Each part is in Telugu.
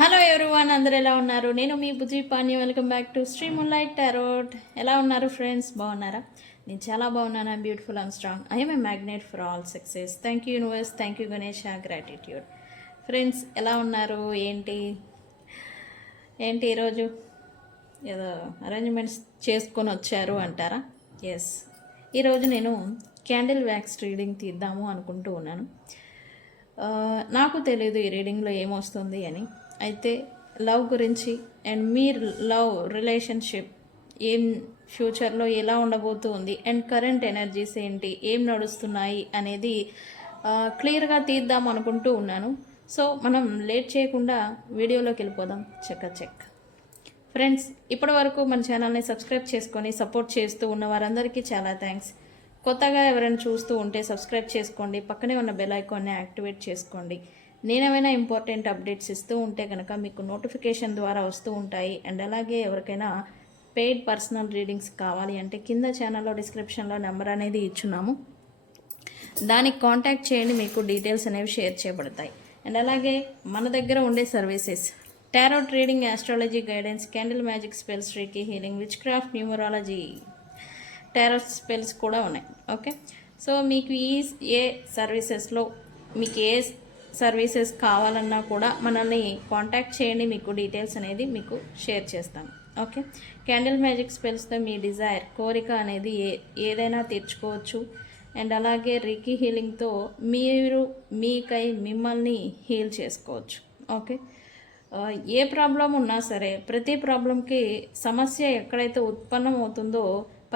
హలో ఎవ్రీవన్, అందరు ఎలా ఉన్నారు? నేను మీ Bujji Pani. Welcome back to Sri moonlight tarot. ఎలా ఉన్నారు ఫ్రెండ్స్? బాగున్నారా? నేను చాలా బాగున్నాను. I'm beautiful, I'm strong, I'm a magnet for all success. Thank you universe, thank you Ganesha, gratitude. Friends ఎలా ఉన్నారు? ఏంటి ఈరోజు ఏదో అరేంజ్మెంట్స్ చేసుకొని వచ్చారు అంటారా? ఎస్, ఈరోజు నేను క్యాండిల్ వ్యాక్స్ రీడింగ్ తీద్దాము అనుకుంటూ ఉన్నాను. నాకు తెలియదు ఈ రీడింగ్లో ఏమొస్తుంది అని. అయితే లవ్ గురించి అండ్ మీ లవ్ రిలేషన్షిప్ ఏం ఫ్యూచర్లో ఎలా ఉండబోతుంది అండ్ కరెంట్ ఎనర్జీస్ ఏంటి, ఏం నడుస్తున్నాయి అనేది క్లియర్గా తీద్దాం అనుకుంటూ ఉన్నాను. సో మనం లేట్ చేయకుండా వీడియోలోకి వెళ్ళిపోదాం. చెక్ ఫ్రెండ్స్, ఇప్పటి వరకు మన ఛానల్ని సబ్స్క్రైబ్ చేసుకొని సపోర్ట్ చేస్తూ ఉన్న వారందరికీ చాలా థ్యాంక్స్. కొత్తగా ఎవరైనా చూస్తూ ఉంటే సబ్స్క్రైబ్ చేసుకోండి, పక్కనే ఉన్న బెల్ ఐకాన్ని యాక్టివేట్ చేసుకోండి. నేనేమైనా ఇంపార్టెంట్ అప్డేట్స్ ఇస్తూ ఉంటే కనుక మీకు నోటిఫికేషన్ ద్వారా వస్తూ ఉంటాయి. అండ్ అలాగే ఎవరికైనా పెయిడ్ పర్సనల్ రీడింగ్స్ కావాలి అంటే కింద ఛానల్లో డిస్క్రిప్షన్లో నెంబర్ అనేది ఇచ్చున్నాము, దానికి కాంటాక్ట్ చేయండి, మీకు డీటెయిల్స్ అనేవి షేర్ చేయబడతాయి. అండ్ అలాగే మన దగ్గర ఉండే services tarot reading, astrology guidance, candle magic spells, reiki healing, which craft, numerology, tarot spells కూడా ఉన్నాయి. ఓకే, సో మీకు ఏ సర్వీసెస్లో మీకు ఏ సర్వీసెస్ కావాలన్నా కూడా మనల్ని కాంటాక్ట్ చేయండి, మీకు డీటెయిల్స్ అనేది మీకు షేర్ చేస్తాను. ఓకే, క్యాండిల్ మ్యాజిక్ స్పెల్స్తో మీ డిజైర్, కోరిక అనేది ఏదైనా తీర్చుకోవచ్చు. అండ్ అలాగే రీకీ హీలింగ్తో మీరు మీకై మిమ్మల్ని హీల్ చేసుకోవచ్చు. ఓకే, ఏ ప్రాబ్లం ఉన్నా సరే ప్రతి ప్రాబ్లంకి సమస్య ఎక్కడైతే ఉత్పన్నం అవుతుందో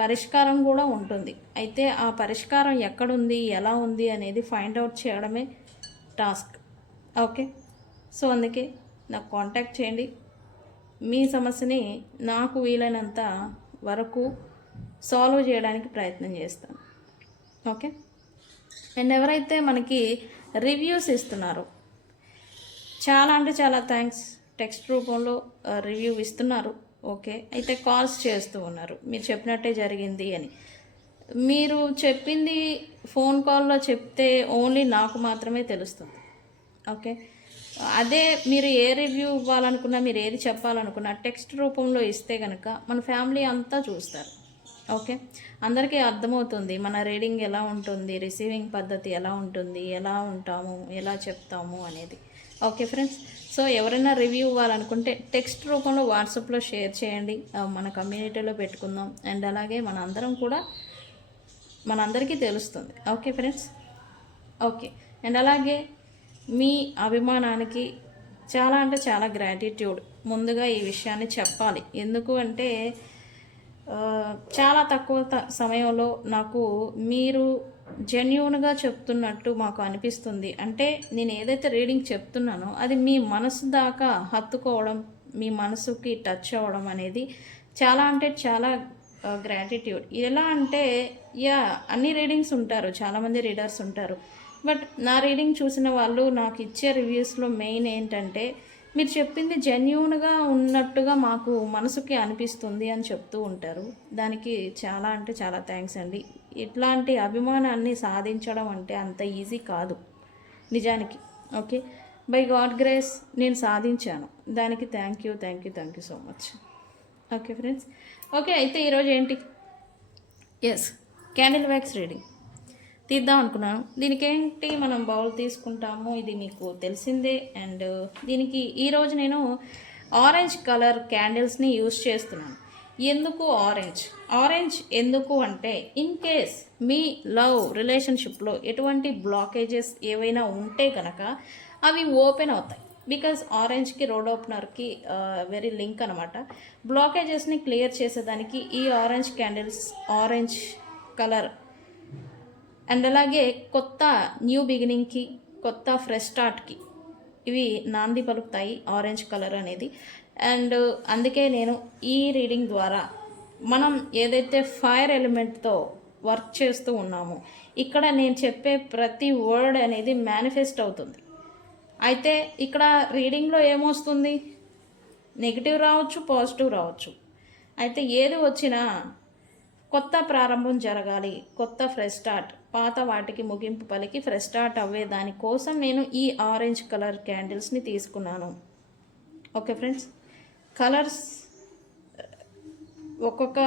పరిష్కారం కూడా ఉంటుంది. అయితే ఆ పరిష్కారం ఎక్కడుంది, ఎలా ఉంది అనేది ఫైండ్ అవుట్ చేయడమే టాస్క్. ఓకే, సో అందుకే నాకు కాంటాక్ట్ చేయండి. మీ సమస్యని నాకు వీలైనంత వరకు సాల్వ్ చేయడానికి ప్రయత్నం చేస్తాను. ఓకే, అండ్ ఎవరైతే మనకి రివ్యూస్ ఇస్తున్నారో చాలా అంటే చాలా థ్యాంక్స్. టెక్స్ట్ రూపంలో రివ్యూ ఇస్తున్నారు. ఓకే, అయితే కాల్స్ చేస్తూ ఉన్నారు, మీరు చెప్పినట్టే జరిగింది అని. మీరు చెప్పింది ఫోన్ కాల్లో చెప్తే ఓన్లీ నాకు మాత్రమే తెలుస్తుంది. ఓకే, అదే మీరు ఏ రివ్యూ ఇవ్వాలనుకున్నా, మీరు ఏది చెప్పాలనుకున్నా టెక్స్ట్ రూపంలో ఇస్తే కనుక మన ఫ్యామిలీ అంతా చూస్తారు. ఓకే, అందరికీ అర్థమవుతుంది మన రీడింగ్ ఎలా ఉంటుంది, రిసీవింగ్ పద్ధతి ఎలా ఉంటుంది, ఎలా ఉంటాము, ఎలా చెప్తాము అనేది. ఓకే ఫ్రెండ్స్, సో ఎవరైనా రివ్యూ ఇవ్వాలనుకుంటే టెక్స్ట్ రూపంలో వాట్సాప్లో షేర్ చేయండి, మన కమ్యూనిటీలో పెట్టుకుందాం. అండ్ అలాగే మనందరికీ తెలుస్తుంది. Okay friends, okay. అండ్ అలాగే మీ అభిమానానికి చాలా అంటే చాలా గ్రాటిట్యూడ్. ముందుగా ఈ విషయాన్ని చెప్పాలి, ఎందుకు అంటే చాలా తక్కువ సమయంలో నాకు మీరు జెన్యూన్గా చెప్తున్నట్టు మాకు అనిపిస్తుంది. అంటే నేను ఏదైతే రీడింగ్ చెప్తున్నానో అది మీ మనసు దాకా హత్తుకోవడం, మీ మనసుకి టచ్ అవ్వడం అనేది చాలా అంటే చాలా గ్రాటిట్యూడ్. ఎలా అంటే అన్ని రీడింగ్స్ ఉంటారు, చాలామంది రీడర్స్ ఉంటారు, బట్ నా రీడింగ్ చూసిన వాళ్ళు నాకు ఇచ్చే రివ్యూస్లో మెయిన్ ఏంటంటే మీరు చెప్పింది జెన్యూన్గా ఉన్నట్టుగా మాకు మనసుకి అనిపిస్తుంది అని చెప్తూ ఉంటారు. దానికి చాలా అంటే చాలా థ్యాంక్స్ అండి. ఇట్లాంటి అభిమానాన్ని సాధించడం అంటే అంత ఈజీ కాదు నిజానికి. ఓకే, బై గాడ్ గ్రేస్ నేను సాధించాను, దానికి thank you so much. Okay friends, okay. అయితే ఈరోజు ఏంటి? ఎస్, క్యాండిల్ వ్యాక్స్ రీడింగ్ తీద్దాం అనుకున్నాను. దీనికి ఏంటి, మనం బౌల్ తీసుకుంటాము, ఇది మీకు తెలిసిందే. అండ్ దీనికి ఈరోజు నేను ఆరెంజ్ కలర్ క్యాండిల్స్ని యూస్ చేస్తున్నాను. ఎందుకు ఆరెంజ్ ఎందుకు అంటే ఇన్ కేస్ మీ లవ్ రిలేషన్షిప్లో ఎటువంటి బ్లాకేజెస్ ఏవైనా ఉంటే కనుక అవి ఓపెన్ అవుతాయి. బికాజ్ ఆరెంజ్కి రోడ్ ఓపెనర్కి వెరీ లింక్ అనమాట. బ్లాకేజెస్ని క్లియర్ చేసేదానికి ఈ orange candles, orange colour. And అలాగే కొత్త న్యూ బిగినింగ్కి, కొత్త ఫ్రెష్ స్టార్ట్కి ఇవి నాంది పలుకుతాయి ఆరెంజ్ కలర్ అనేది. అండ్ అందుకే నేను ఈ రీడింగ్ ద్వారా మనం ఏదైతే ఫైర్ ఎలిమెంట్తో వర్క్ చేస్తూ ఉన్నామో ఇక్కడ నేను చెప్పే ప్రతి వర్డ్ అనేది మేనిఫెస్ట్ అవుతుంది. అయితే ఇక్కడ రీడింగ్లో ఏమొస్తుంది, నెగిటివ్ రావచ్చు, పాజిటివ్ రావచ్చు. అయితే ఏది వచ్చినా కొత్త ప్రారంభం జరగాలి, కొత్త ఫ్రెష్ స్టార్ట్, పాత వాటికి ముగింపు పలికి ఫ్రెష్ స్టార్ట్ అవ్వే దానికోసం నేను ఈ ఆరెంజ్ కలర్ క్యాండిల్స్ని తీసుకున్నాను. ఓకే ఫ్రెండ్స్, కలర్స్ ఒక్కొక్క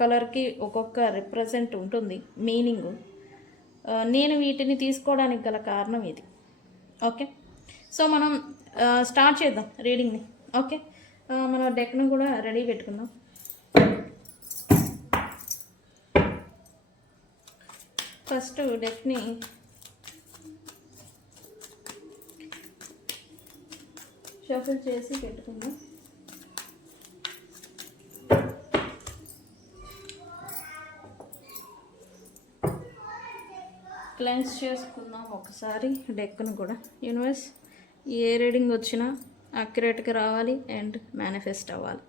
కలర్కి ఒక్కొక్క రిప్రజెంట్ ఉంటుంది మీనింగు. నేను వీటిని తీసుకోవడానికి గల కారణం ఇది. ఓకే, సో మనం స్టార్ట్ చేద్దాం రీడింగ్ని. ఓకే, మన డెక్ను కూడా రెడీ పెట్టుకుందాం. ఫస్ట్ డెక్ని షఫుల్ చేసి పెట్టుకుందాం. క్లెన్స్ చేసుకుందాం ఒకసారి డెక్ను కూడా. యూనివర్స్, ఏ రీడింగ్ వచ్చినా అక్యురేట్గా రావాలి అండ్ మేనిఫెస్ట్ అవ్వాలి.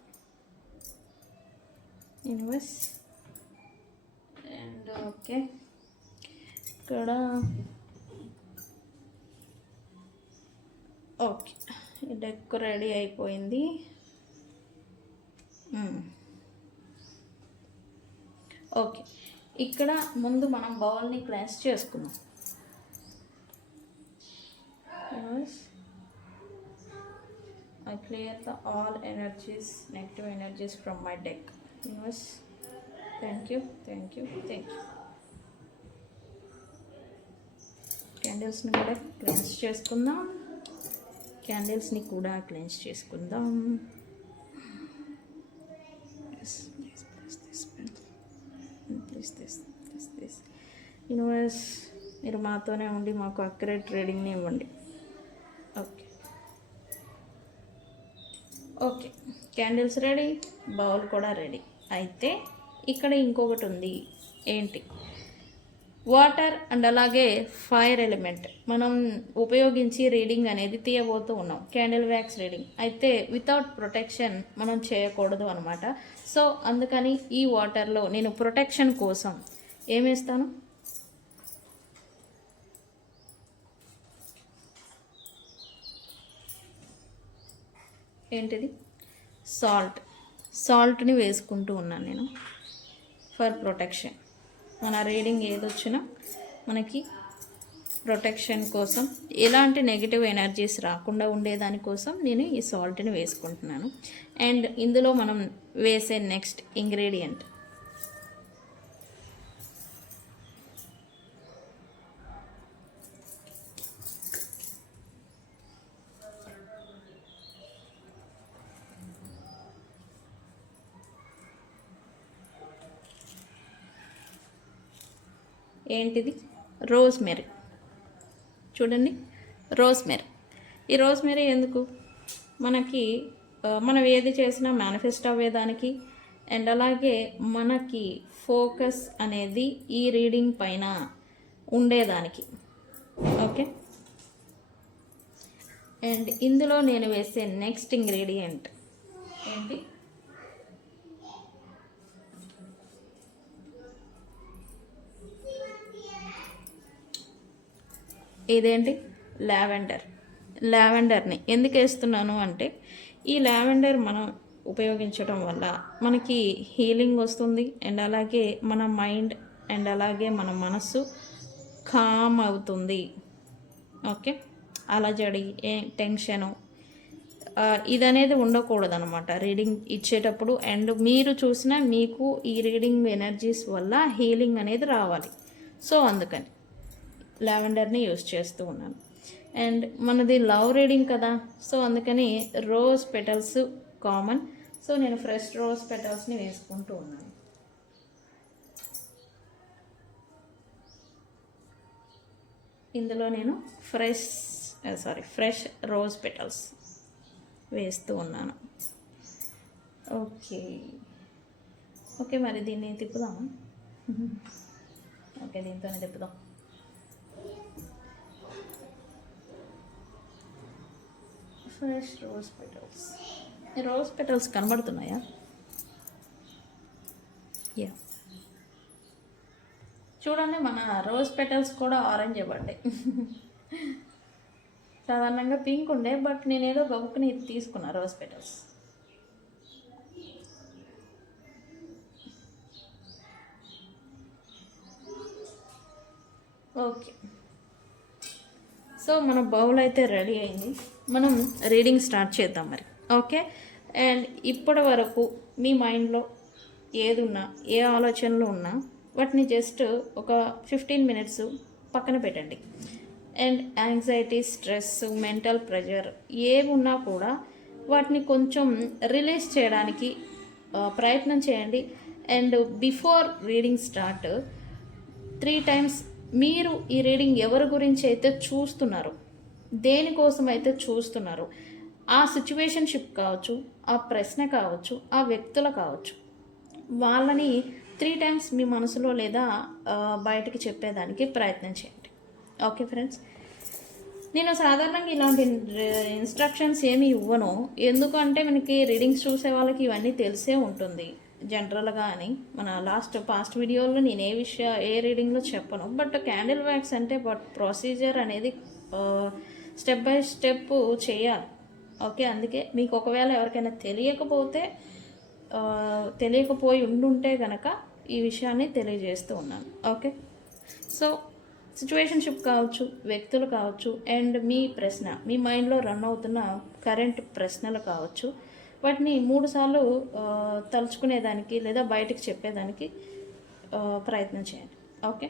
యూనివర్స్ అండ్ ఓకే, ఇక్కడ ఓకే డెక్ రెడీ అయిపోయింది. ఓకే, ఇక్కడ ముందు మనం బౌల్ని క్లెన్స్ చేసుకుందాం. I clear all energies, negative energies from my deck. Universe, thank you. క్యాండిల్స్ని కూడా క్లెన్స్ చేసుకుందాం. యూనివర్స్, మీరు మాతోనే ఉండి మాకు అక్యురేట్ రీడింగ్ని ఇవ్వండి. ఓకే, క్యాండిల్స్ రెడీ, బౌల్ కూడా రెడీ. అయితే ఇక్కడ ఇంకొకటి ఉంది. ఏంటి? వాటర్ అండ్ అలాగే ఫైర్ ఎలిమెంట్ మనం ఉపయోగించి రీడింగ్ అనేది తీయబోతూ ఉన్నాం. క్యాండిల్ వ్యాక్స్ రీడింగ్ అయితే వితౌట్ ప్రొటెక్షన్ మనం చేయకూడదు అనమాట. సో అందుకని ఈ వాటర్లో నేను ప్రొటెక్షన్ కోసం ఏమేస్తాను? ఏంటిది? సాల్ట్ని వేసుకుంటూ ఉన్నాను నేను ఫర్ ప్రొటెక్షన్. మన రీడింగ్ ఏదొచ్చినా మనకి ప్రొటెక్షన్ కోసం, ఎలాంటి నెగిటివ్ ఎనర్జీస్ రాకుండా ఉండేదానికోసం నేను ఈ సాల్ట్ని వేసుకుంటున్నాను. అండ్ ఇందులో మనం వేసే నెక్స్ట్ ఇంగ్రీడియంట్ ఏంటిది? రోజ్మెరీ. చూడండి, రోజ్మెరీ. ఈ రోజ్మెరీ ఎందుకు? మనకి మనం ఏది చేసినా మేనిఫెస్ట్ అవ్వేదానికి అండ్ అలాగే మనకి ఫోకస్ అనేది ఈ రీడింగ్ పైన ఉండేదానికి. ఓకే, అండ్ ఇందులో నేను వేసే నెక్స్ట్ ఇంగ్రీడియంట్ ఏంటి? ఇదేంటి? లావెండర్ని ఎందుకు వేస్తున్నాను అంటే, ఈ లావెండర్ మనం ఉపయోగించడం వల్ల మనకి హీలింగ్ వస్తుంది అండ్ అలాగే మన మైండ్ అండ్ అలాగే మన మనస్సు కామ్ అవుతుంది. ఓకే, అలజడి, టెన్షను ఇదనేది ఉండకూడదు అనమాట రీడింగ్ ఇచ్చేటప్పుడు. అండ్ మీరు చూసినా మీకు ఈ రీడింగ్ ఎనర్జీస్ వల్ల హీలింగ్ అనేది రావాలి. సో అందుకని లావెండర్ని యూస్ చేస్తూ ఉన్నాను. అండ్ మనది లవ్ రీడింగ్ కదా, సో అందుకని రోజ్ పెటల్స్ కామన్. సో నేను ఫ్రెష్ రోజ్ పెటల్స్ని వేసుకుంటూ ఉన్నాను. ఇందులో నేను ఫ్రెష్ రోజ్ పెటల్స్ వేస్తూ ఉన్నాను. ఓకే, మరి దీన్ని తిప్పుదామా? ఓకే, దీంతోనే తిప్పుదాం. Fresh rose petals. ఈ రోజ్ పెటల్స్ కనబడుతున్నాయా? యా, చూడండి, మన రోజ్ పెటల్స్ కూడా ఆరెంజ్ ఇవ్వండి. సాధారణంగా పింక్ ఉండే, బట్ నేనేదో గబుక్కుని ఇది తీసుకున్నా రోజ్ పెటల్స్. ఓకే, సో మన బౌల్ అయితే రెడీ అయింది. మనం రీడింగ్ స్టార్ట్ చేద్దాం మరి. ఓకే. అండ్ ఇప్పటి వరకు మీ మైండ్లో ఏదున్నా, ఏ ఆలోచనలు ఉన్నా వాటిని జస్ట్ ఒక 15 మినిట్స్ పక్కన పెట్టండి. And anxiety, stress, mental pressure ఏవి ఉన్నా కూడా వాటిని కొంచెం రిలీజ్ చేయడానికి ప్రయత్నం చేయండి. And before reading start 3 times మీరు ఈ రీడింగ్ ఎవరి గురించి అయితే చూస్తున్నారో, దేనికోసం అయితే చూస్తున్నారో, ఆ సిచ్యువేషన్షిప్ కావచ్చు, ఆ ప్రశ్న కావచ్చు, ఆ వ్యక్తులు కావచ్చు, వాళ్ళని 3 టైమ్స్ మీ మనసులో లేదా బయటికి చెప్పేదానికి ప్రయత్నం చేయండి. ఓకే ఫ్రెండ్స్, నేను సాధారణంగా ఇలాంటి ఇన్స్ట్రక్షన్స్ ఏమి ఇవ్వను. ఎందుకంటే మనకి రీడింగ్స్ చూసే వాళ్ళకి ఇవన్నీ తెలిసే ఉంటుంది జనరల్గా అని. మన పాస్ట్ వీడియోలో నేను ఏ రీడింగ్లో చెప్పను. బట్ క్యాండిల్ వ్యాక్స్ అంటే ప్రొసీజర్ అనేది స్టెప్ బై స్టెప్ చేయాలి. ఓకే, అందుకే మీకు ఒకవేళ ఎవరికైనా తెలియకపోయి ఉండుంటే కనుక ఈ విషయాన్ని తెలియజేస్తూ ఉన్నాను. ఓకే, సో సిచ్యువేషన్షిప్ కావచ్చు, వ్యక్తులు కావచ్చు, అండ్ మీ మైండ్లో రన్ అవుతున్న కరెంట్ ప్రశ్నలు కావచ్చు, వాటిని 3 సార్లు తలుచుకునేదానికి లేదా బయటికి చెప్పేదానికి ప్రయత్నం చేయండి. ఓకే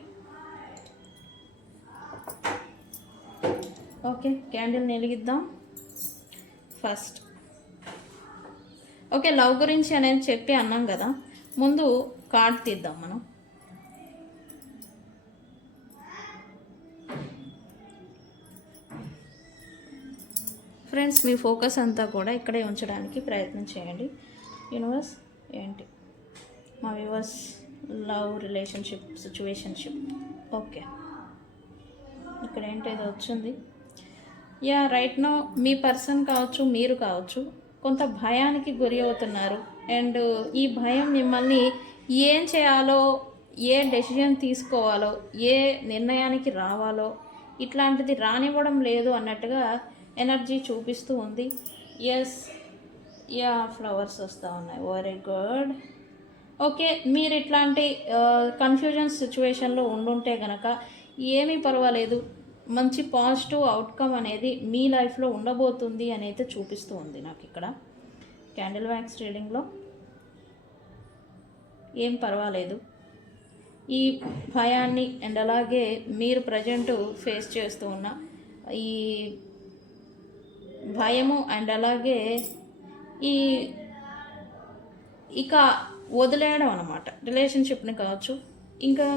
ఓకే, క్యాండిల్ని వెలిగిద్దాం ఫస్ట్. ఓకే, లవ్ గురించి అనేది చెప్పి అన్నాం కదా, ముందు కార్డ్ తీద్దాం మనం. ఫ్రెండ్స్, మీ ఫోకస్ అంతా కూడా ఇక్కడే ఉంచడానికి ప్రయత్నం చేయండి. యూనివర్స్ ఏంటి మా viewers love, relationship, situationship. Okay, ఇక్కడ ఏంటేదో వచ్చింది. రైట్ నో మీ పర్సన్ కావచ్చు, మీరు కావచ్చు, కొంత భయానికి గురి అవుతున్నారు. అండ్ ఈ భయం మిమ్మల్ని ఏం చేయాలో, ఏ డెసిషన్ తీసుకోవాలో, ఏ నిర్ణయానికి రావాలో ఇట్లాంటిది రానివ్వడం లేదు అన్నట్టుగా ఎనర్జీ చూపిస్తూ ఉంది. ఫ్లవర్స్ వస్తూ ఉన్నాయి. Very good. ఓకే, మీరు ఇట్లాంటి కన్ఫ్యూజన్ సిచ్యువేషన్లో ఉండుంటే కనుక ఏమీ పర్వాలేదు, మంచి పాజిటివ్ అవుట్కమ్ అనేది మీ లైఫ్లో ఉండబోతుంది అని అయితే చూపిస్తూ ఉంది నాకు ఇక్కడ క్యాండిల్ వ్యాక్స్ రీడింగ్లో. ఏం పర్వాలేదు, ఈ భయాన్ని అండ్ అలాగే మీరు ప్రజెంట్ ఫేస్ చేస్తూ ఉన్న ఈ భయము అండ్ అలాగే ఇక వదిలేయడం అన్నమాట. రిలేషన్షిప్ని కావచ్చు, ఇంకా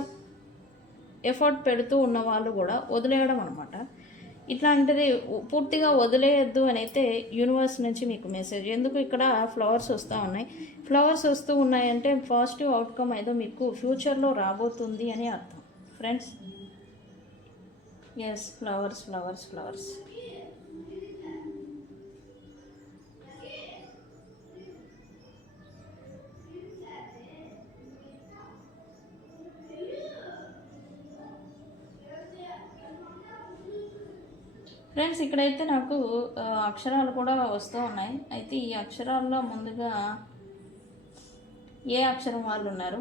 ఎఫర్ట్ పెడుతూ ఉన్న వాళ్ళు కూడా వదిలేయడం అనమాట. ఇట్లాంటిది పూర్తిగా వదిలేయద్దు అని అయితే యూనివర్స్ నుంచి మీకు మెసేజ్. ఎందుకు ఇక్కడ ఫ్లవర్స్ వస్తూ ఉన్నాయి. ఫ్లవర్స్ వస్తూ ఉన్నాయంటే పాజిటివ్ అవుట్కమ్ ఏదో మీకు ఫ్యూచర్లో రాబోతుంది అని అర్థం friends. Flowers flowers flowers. Friends, ఇక్కడైతే నాకు అక్షరాలు కూడా వస్తూ ఉన్నాయి. అయితే ఈ అక్షరాల్లో ముందుగా ఏ అక్షరం వాళ్ళు ఉన్నారు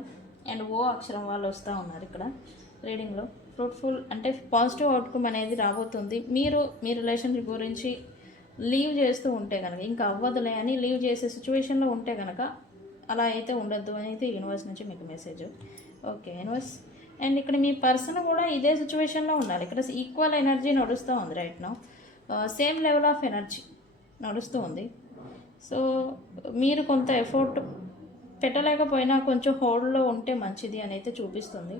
అండ్ ఓ అక్షరం వాళ్ళు వస్తూ ఉన్నారు ఇక్కడ రీడింగ్లో. ఫ్రూట్ఫుల్ అంటే పాజిటివ్ అవుట్కమ్ అనేది రాబోతుంది. మీరు మీ రిలేషన్షిప్ గురించి లీవ్ చేస్తూ ఉంటే కనుక, ఇంకా అవ్వదులే అని లీవ్ చేసే సిచ్యువేషన్లో ఉంటే కనుక అలా అయితే ఉండొద్దు అని అయితే యూనివర్స్ నుంచి మీకు మెసేజ్. Okay universe. అండ్ ఇక్కడ మీ పర్సన్ కూడా ఇదే సిచ్యువేషన్లో ఉన్నారు. ఇక్కడ ఈక్వల్ ఎనర్జీ నడుస్తూ ఉంది right now. Same level of energy నడుస్తూ ఉంది. సో మీరు కొంత ఎఫర్ట్ పెట్టలేకపోయినా కొంచెం హోల్డ్లో ఉంటే మంచిది అని అయితే చూపిస్తుంది.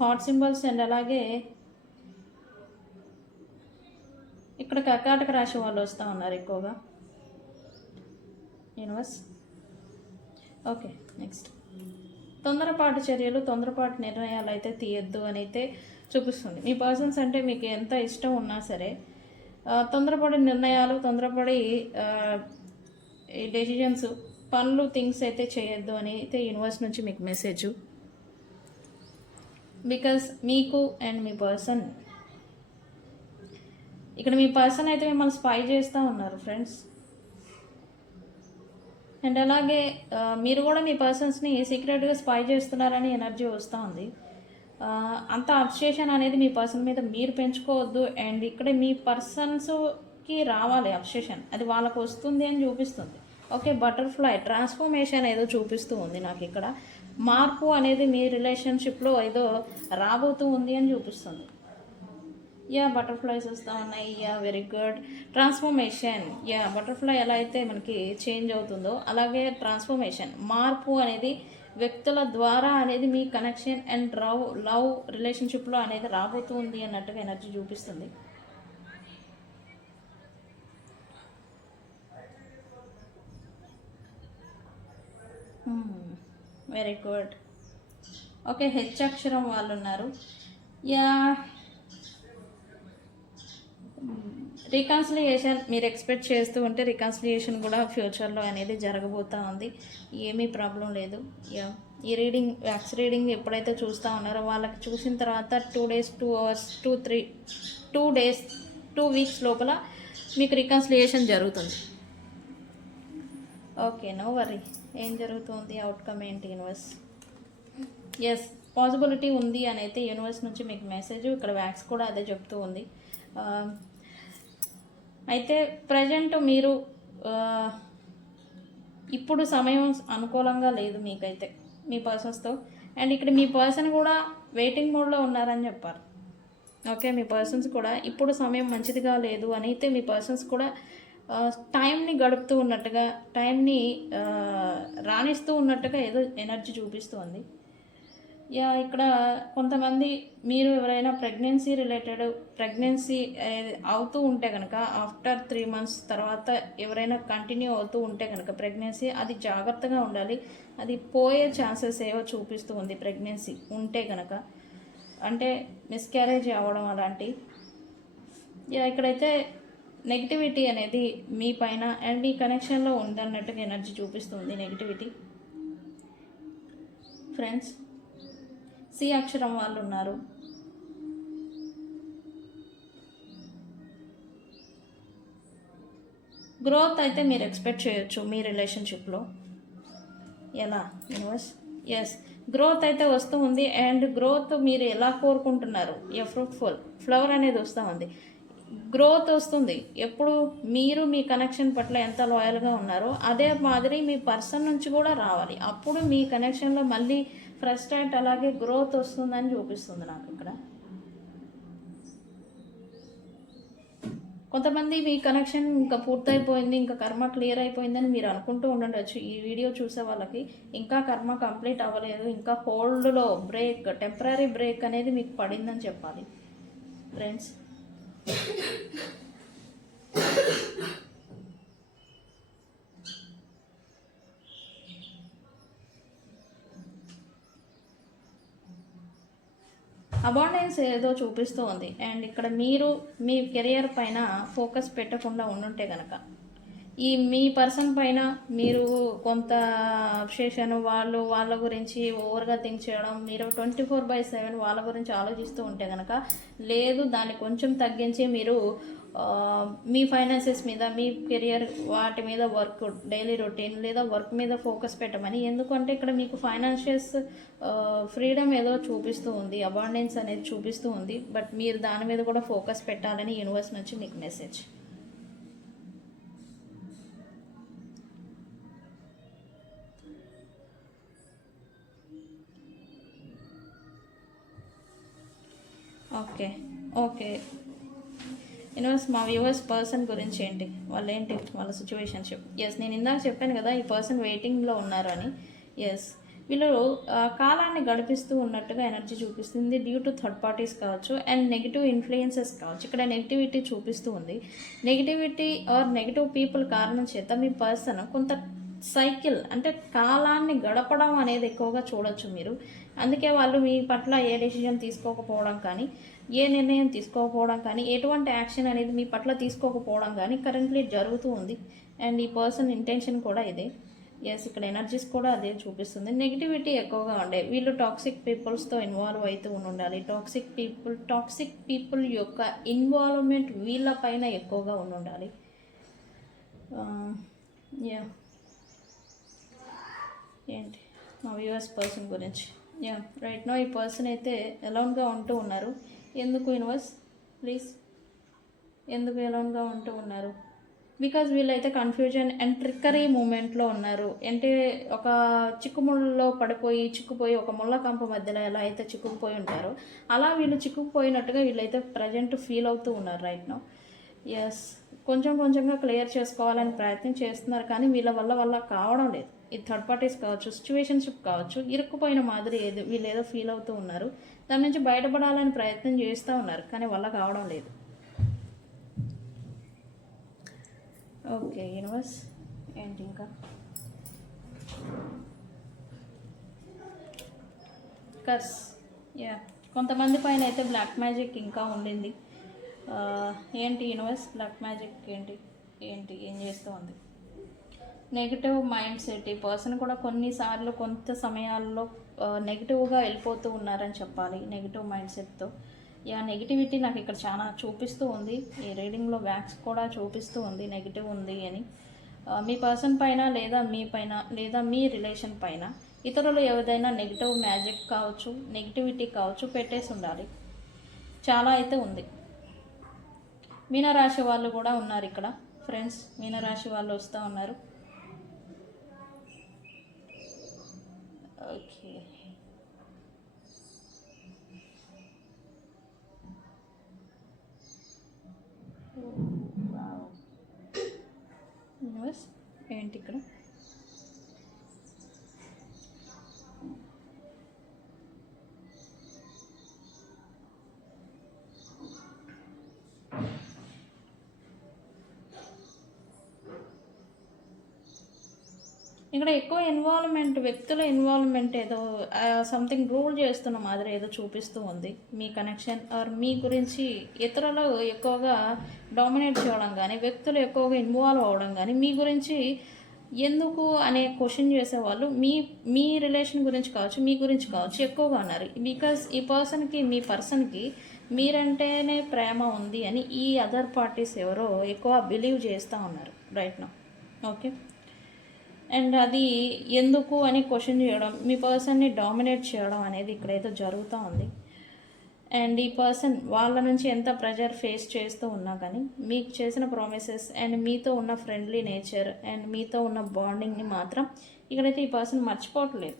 హార్ట్ సింబల్స్ అండ్ అలాగే ఇక్కడ కర్కాటక రాశి వాళ్ళు వస్తూ ఉన్నారు ఎక్కువగా యూనివర్స్. ఓకే, నెక్స్ట్ తొందరపాటు చర్యలు, తొందరపాటు నిర్ణయాలు అయితే తీయద్దు అని అయితే చూపిస్తుంది. మీ పర్సన్స్ అంటే మీకు ఎంత ఇష్టం ఉన్నా సరే తొందరపడి నిర్ణయాలు, తొందరపడి డెసిషన్స్, పనులు, థింగ్స్ అయితే చేయొద్దు అని అయితే యూనివర్స్ నుంచి మీకు మెసేజ్. బికాస్ మీకు అండ్ మీ పర్సన్ ఇక్కడ మీ పర్సన్ అయితే మిమ్మల్ని స్పై చేస్తూ ఉన్నారు ఫ్రెండ్స్. అండ్ అలాగే మీరు కూడా మీ పర్సన్స్ని సీక్రెట్గా స్పై చేస్తున్నారని ఎనర్జీ వస్తూ ఉంది. అంత అబ్సెషన్ అనేది మీ పర్సన్ మీద మీరు పెంచుకోవద్దు. అండ్ ఇక్కడ మీ పర్సన్స్ కి రావాలి అబ్సెషన్, అది వాళ్ళకు వస్తుంది అని చూపిస్తుంది. ఓకే, బటర్ఫ్లై ట్రాన్స్ఫర్మేషన్ ఏదో చూపిస్తూ ఉంది నాకు ఇక్కడ. మార్పు అనేది మీ రిలేషన్షిప్లో ఏదో రాబోతూ ఉంది అని చూపిస్తుంది. యా, బటర్ఫ్లైస్ వస్తూ ఉన్నాయి. Yeah, very good. Transformation. Yeah, butterfly ఎలా అయితే మనకి చేంజ్ అవుతుందో అలాగే ట్రాన్స్ఫర్మేషన్, మార్పు అనేది వ్యక్తుల ద్వారా అనేది మీ కనెక్షన్ అండ్ లవ్ రిలేషన్షిప్లో అనేది రాబోతూ ఉంది అన్నట్టుగా ఎనర్జీ చూపిస్తుంది. Very good. ఓకే, హెచ్ అక్షరం వాళ్ళు ఉన్నారు. యా, రికాన్సిలియేషన్ మీరు ఎక్స్పెక్ట్ చేస్తూ ఉంటే రికాన్సిలియేషన్ కూడా ఫ్యూచర్లో అనేది జరగబోతూ ఉంది. ఏమీ ప్రాబ్లం లేదు. యా, ఈ రీడింగ్ వ్యాక్స్ రీడింగ్ ఎప్పుడైతే చూస్తూ ఉన్నారో వాళ్ళకి చూసిన తర్వాత 2 days 2 hours 2 days 2 weeks లోపల మీకు రికాన్సిలియేషన్ జరుగుతుంది. Okay, no worry. ఏం జరుగుతుంది, అవుట్కమ్ ఏంటి యూనివర్స్? ఎస్, పాసిబిలిటీ ఉంది అని అయితే యూనివర్స్ నుంచి మీకు మెసేజ్, ఇక్కడ వ్యాక్స్ కూడా అదే చెప్తూ ఉంది. అయితే ప్రజెంట్ మీరు ఇప్పుడు సమయం అనుకూలంగా లేదు మీకైతే మీ పర్సన్స్తో. అండ్ ఇక్కడ మీ పర్సన్ కూడా వెయిటింగ్ మోడ్లో ఉన్నారని చెప్పారు. ఓకే, మీ పర్సన్స్ కూడా ఇప్పుడు సమయం మంచిదిగా లేదు అని అయితే మీ పర్సన్స్ కూడా టైంని గడుపుతూ ఉన్నట్టుగా, టైంని రాణిస్తూ ఉన్నట్టుగా ఏదో ఎనర్జీ చూపిస్తుంది. యా, ఇక్కడ కొంతమంది మీరు ఎవరైనా ప్రెగ్నెన్సీ అవుతూ ఉంటే కనుక ఆఫ్టర్ 3 months తర్వాత ఎవరైనా కంటిన్యూ అవుతూ ఉంటే కనుక ప్రెగ్నెన్సీ, అది జాగ్రత్తగా ఉండాలి. అది పోయే ఛాన్సెస్ ఏవో చూపిస్తూ ఉంది ప్రెగ్నెన్సీ ఉంటే కనుక, అంటే మిస్క్యారేజ్ అవ్వడం అలాంటి. యా, ఇక్కడైతే నెగిటివిటీ అనేది మీ పైన అండ్ మీ కనెక్షన్లో ఉందన్నట్టుగా ఎనర్జీ చూపిస్తుంది. Negativity friends. సి అక్షరం వాళ్ళు ఉన్నారు. గ్రోత్ అయితే మీరు ఎక్స్పెక్ట్ చేయొచ్చు మీ రిలేషన్షిప్లో. ఎలా యూనివర్స్? ఎస్, గ్రోత్ అయితే వస్తూ ఉంది. అండ్ గ్రోత్ మీరు ఎలా కోరుకుంటున్నారు, ఏ ఫ్రూట్ఫుల్ ఫ్లవర్ అనేది వస్తూ ఉంది. గ్రోత్ వస్తుంది ఎప్పుడు మీరు మీ కనెక్షన్ పట్ల ఎంత లాయల్గా ఉన్నారో అదే మాదిరి మీ పర్సన్ నుంచి కూడా రావాలి. అప్పుడు మీ కనెక్షన్లో మళ్ళీ ఫ్రస్ట్రేట్ అలాగే గ్రోత్ వస్తుందని చూపిస్తుంది నాకు ఇక్కడ. కొంతమంది మీ కనెక్షన్ ఇంకా పూర్తయిపోయింది, ఇంకా కర్మ క్లియర్ అయిపోయిందని మీరు అనుకుంటూ ఉండొచ్చు. ఈ వీడియో చూసే వాళ్ళకి ఇంకా కర్మ కంప్లీట్ అవ్వలేదు, ఇంకా హోల్డ్లో బ్రేక్, టెంపరీ బ్రేక్ అనేది మీకు పడిందని చెప్పాలి ఫ్రెండ్స్. అబాండెన్స్ ఏదో చూపిస్తూ ఉంది. అండ్ ఇక్కడ మీరు మీ కెరియర్ పైన ఫోకస్ పెట్టకుండా ఉండుంటే కనుక, ఈ మీ పర్సన్ పైన మీరు కొంత అబ్సెషన్, వాళ్ళ గురించి ఓవర్గా థింక్ చేయడం, మీరు 24/7 వాళ్ళ గురించి ఆలోచిస్తూ ఉంటే కనుక, లేదు దాన్ని కొంచెం తగ్గించి మీరు మీ ఫైనాన్సెస్ మీద, మీ కెరియర్ వాటి మీద వర్క్, డైలీ రొటీన్ లేదా వర్క్ మీద ఫోకస్ పెట్టమని. ఎందుకంటే ఇక్కడ మీకు ఫైనాన్షియల్స్ ఫ్రీడమ్ ఏదో చూపిస్తూ ఉంది, అబాండెన్స్ అనేది చూపిస్తూ ఉంది. బట్ మీరు దాని మీద కూడా ఫోకస్ పెట్టాలని యూనివర్స్ నుంచి మీకు మెసేజ్. ఓకే యూనివర్స్, మా వ్యూవర్స్ పర్సన్ గురించి ఏంటి, వాళ్ళ సిచ్యువేషన్షిప్. ఎస్, నేను ఇందాక చెప్పాను కదా ఈ పర్సన్ వెయిటింగ్లో ఉన్నారు అని. ఎస్, వీళ్ళు కాలాన్ని గడిపిస్తూ ఉన్నట్టుగా ఎనర్జీ చూపిస్తుంది. డ్యూ టు థర్డ్ పార్టీస్ కావచ్చు అండ్ నెగిటివ్ ఇన్ఫ్లుయెన్సెస్ కావచ్చు. ఇక్కడ నెగిటివిటీ చూపిస్తూ ఉంది. నెగిటివిటీ ఆర్ నెగిటివ్ పీపుల్ కారణం చేత మీ పర్సన్ కొంత సైకిల్, అంటే కాలాన్ని గడపడం అనేది ఎక్కువగా చూడొచ్చు మీరు. అందుకే వాళ్ళు మీ పట్ల ఏ డెసిజన్ తీసుకోకపోవడం కానీ, ఏ నిర్ణయం తీసుకోకపోవడం కానీ, ఎటువంటి యాక్షన్ అనేది మీ పట్ల తీసుకోకపోవడం కానీ కరెంట్లీ జరుగుతూ ఉంది. అండ్ ఈ పర్సన్ ఇంటెన్షన్ కూడా ఇదే. ఎస్, ఇక్కడ ఎనర్జీస్ కూడా అదే చూపిస్తుంది. నెగిటివిటీ ఎక్కువగా ఉండే, వీళ్ళు టాక్సిక్ పీపుల్స్తో ఇన్వాల్వ్ అవుతూ ఉండాలి. టాక్సిక్ పీపుల్ యొక్క ఇన్వాల్వ్మెంట్ వీళ్ళ పైన ఎక్కువగా ఉండాలి. యా, ఏంటి మా వ్యూవర్స్ పర్సన్ గురించి. యా, రైట్ నో ఈ పర్సన్ అయితే అలౌన్గా ఉంటూ ఉన్నారు. ఎందుకు యూనివర్స్ ప్లీజ్? ఎందుకు ఎలోన్గా ఉంటూ ఉన్నారు? బికాజ్ వీళ్ళైతే కన్ఫ్యూజన్ అండ్ ట్రిక్కరీ మూమెంట్లో ఉన్నారు. అంటే ఒక చిక్కుముళ్ళలో చిక్కుపోయి ఒక ముళ్ళ కంప మధ్యలో ఎలా అయితే చిక్కుకుపోయి ఉంటారో అలా వీళ్ళు చిక్కుకుపోయినట్టుగా వీళ్ళైతే ప్రజెంట్ ఫీల్ అవుతూ ఉన్నారు రైట్ నౌ. ఎస్, కొంచెం కొంచెంగా క్లియర్ చేసుకోవాలని ప్రయత్నం చేస్తున్నారు, కానీ వీళ్ళ వల్ల కావడం లేదు. ఇది థర్డ్ పార్టీస్ కావచ్చు, సిచ్యువేషన్షిప్ కావచ్చు, ఇరుక్కుపోయిన మాదిరి వీళ్ళు ఏదో ఫీల్ అవుతూ ఉన్నారు. దాని నుంచి బయటపడాలని ప్రయత్నం చేస్తూ ఉన్నారు, కానీ వల్ల కావడం లేదు. ఓకే యూనివర్స్, ఏంటి ఇంకా? కర్స్, యా, కొంతమంది పైన అయితే బ్లాక్ మ్యాజిక్ ఇంకా ఉండింది. ఏంటి యూనివర్స్, బ్లాక్ మ్యాజిక్ ఏంటి ఏంటి ఏం చేస్తూ ఉంది? Negative mind set. ఈ పర్సన్ కూడా కొన్నిసార్లు కొంత సమయాల్లో నెగిటివ్గా వెళ్ళిపోతూ ఉన్నారని చెప్పాలి, నెగిటివ్ మైండ్ సెట్తో. యా, నెగిటివిటీ నాకు ఇక్కడ చాలా చూపిస్తూ ఉంది. ఈ రీడింగ్లో వ్యాక్స్ కూడా చూపిస్తూ ఉంది నెగిటివ్ ఉంది అని. మీ పర్సన్ పైన లేదా మీ పైన లేదా మీ రిలేషన్ పైన ఇతరులు ఏదైనా నెగిటివ్ మ్యాజిక్ కావచ్చు, నెగిటివిటీ కావచ్చు పెట్టేసి ఉండాలి. చాలా అయితే ఉంది. మీనరాశి వాళ్ళు కూడా ఉన్నారు ఇక్కడ ఫ్రెండ్స్, మీనరాశి వాళ్ళు వస్తూ ఉన్నారు. ఓకే, ఏంటి ఇక్కడ? ఇక్కడ ఎక్కువ ఇన్వాల్వ్మెంట్, వ్యక్తుల ఇన్వాల్వ్మెంట్ ఏదో సంథింగ్ రూల్ చేస్తున్న మాదిరి ఏదో చూపిస్తూ ఉంది. మీ కనెక్షన్ ఆర్ మీ గురించి ఇతరులు ఎక్కువగా డామినేట్ చేయడం కానీ, వ్యక్తులు ఎక్కువగా ఇన్వాల్వ్ అవ్వడం కానీ, మీ గురించి ఎందుకు అనే క్వశ్చన్ చేసేవాళ్ళు మీ రిలేషన్ గురించి కావచ్చు, మీ గురించి కావచ్చు ఎక్కువగా ఉన్నారు. బికాస్ ఈ పర్సన్కి, మీ పర్సన్కి మీరంటేనే ప్రేమ ఉంది అని ఈ అదర్ పార్టీస్ ఎవరో ఎక్కువ బిలీవ్ చేస్తూ ఉన్నారు రైట్ నౌ. ఓకే, అండ్ అది ఎందుకు అని క్వశ్చన్ చేయడం, మీ పర్సన్ని డామినేట్ చేయడం అనేది ఇక్కడైతే జరుగుతూ ఉంది. అండ్ ఈ పర్సన్ వాళ్ళ నుంచి ఎంత ప్రెజర్ ఫేస్ చేస్తూ ఉన్నా కానీ మీకు చేసిన ప్రామిసెస్ అండ్ మీతో ఉన్న ఫ్రెండ్లీ నేచర్ అండ్ మీతో ఉన్న బాండింగ్ని మాత్రం ఇక్కడైతే ఈ పర్సన్ మర్చిపోవట్లేదు.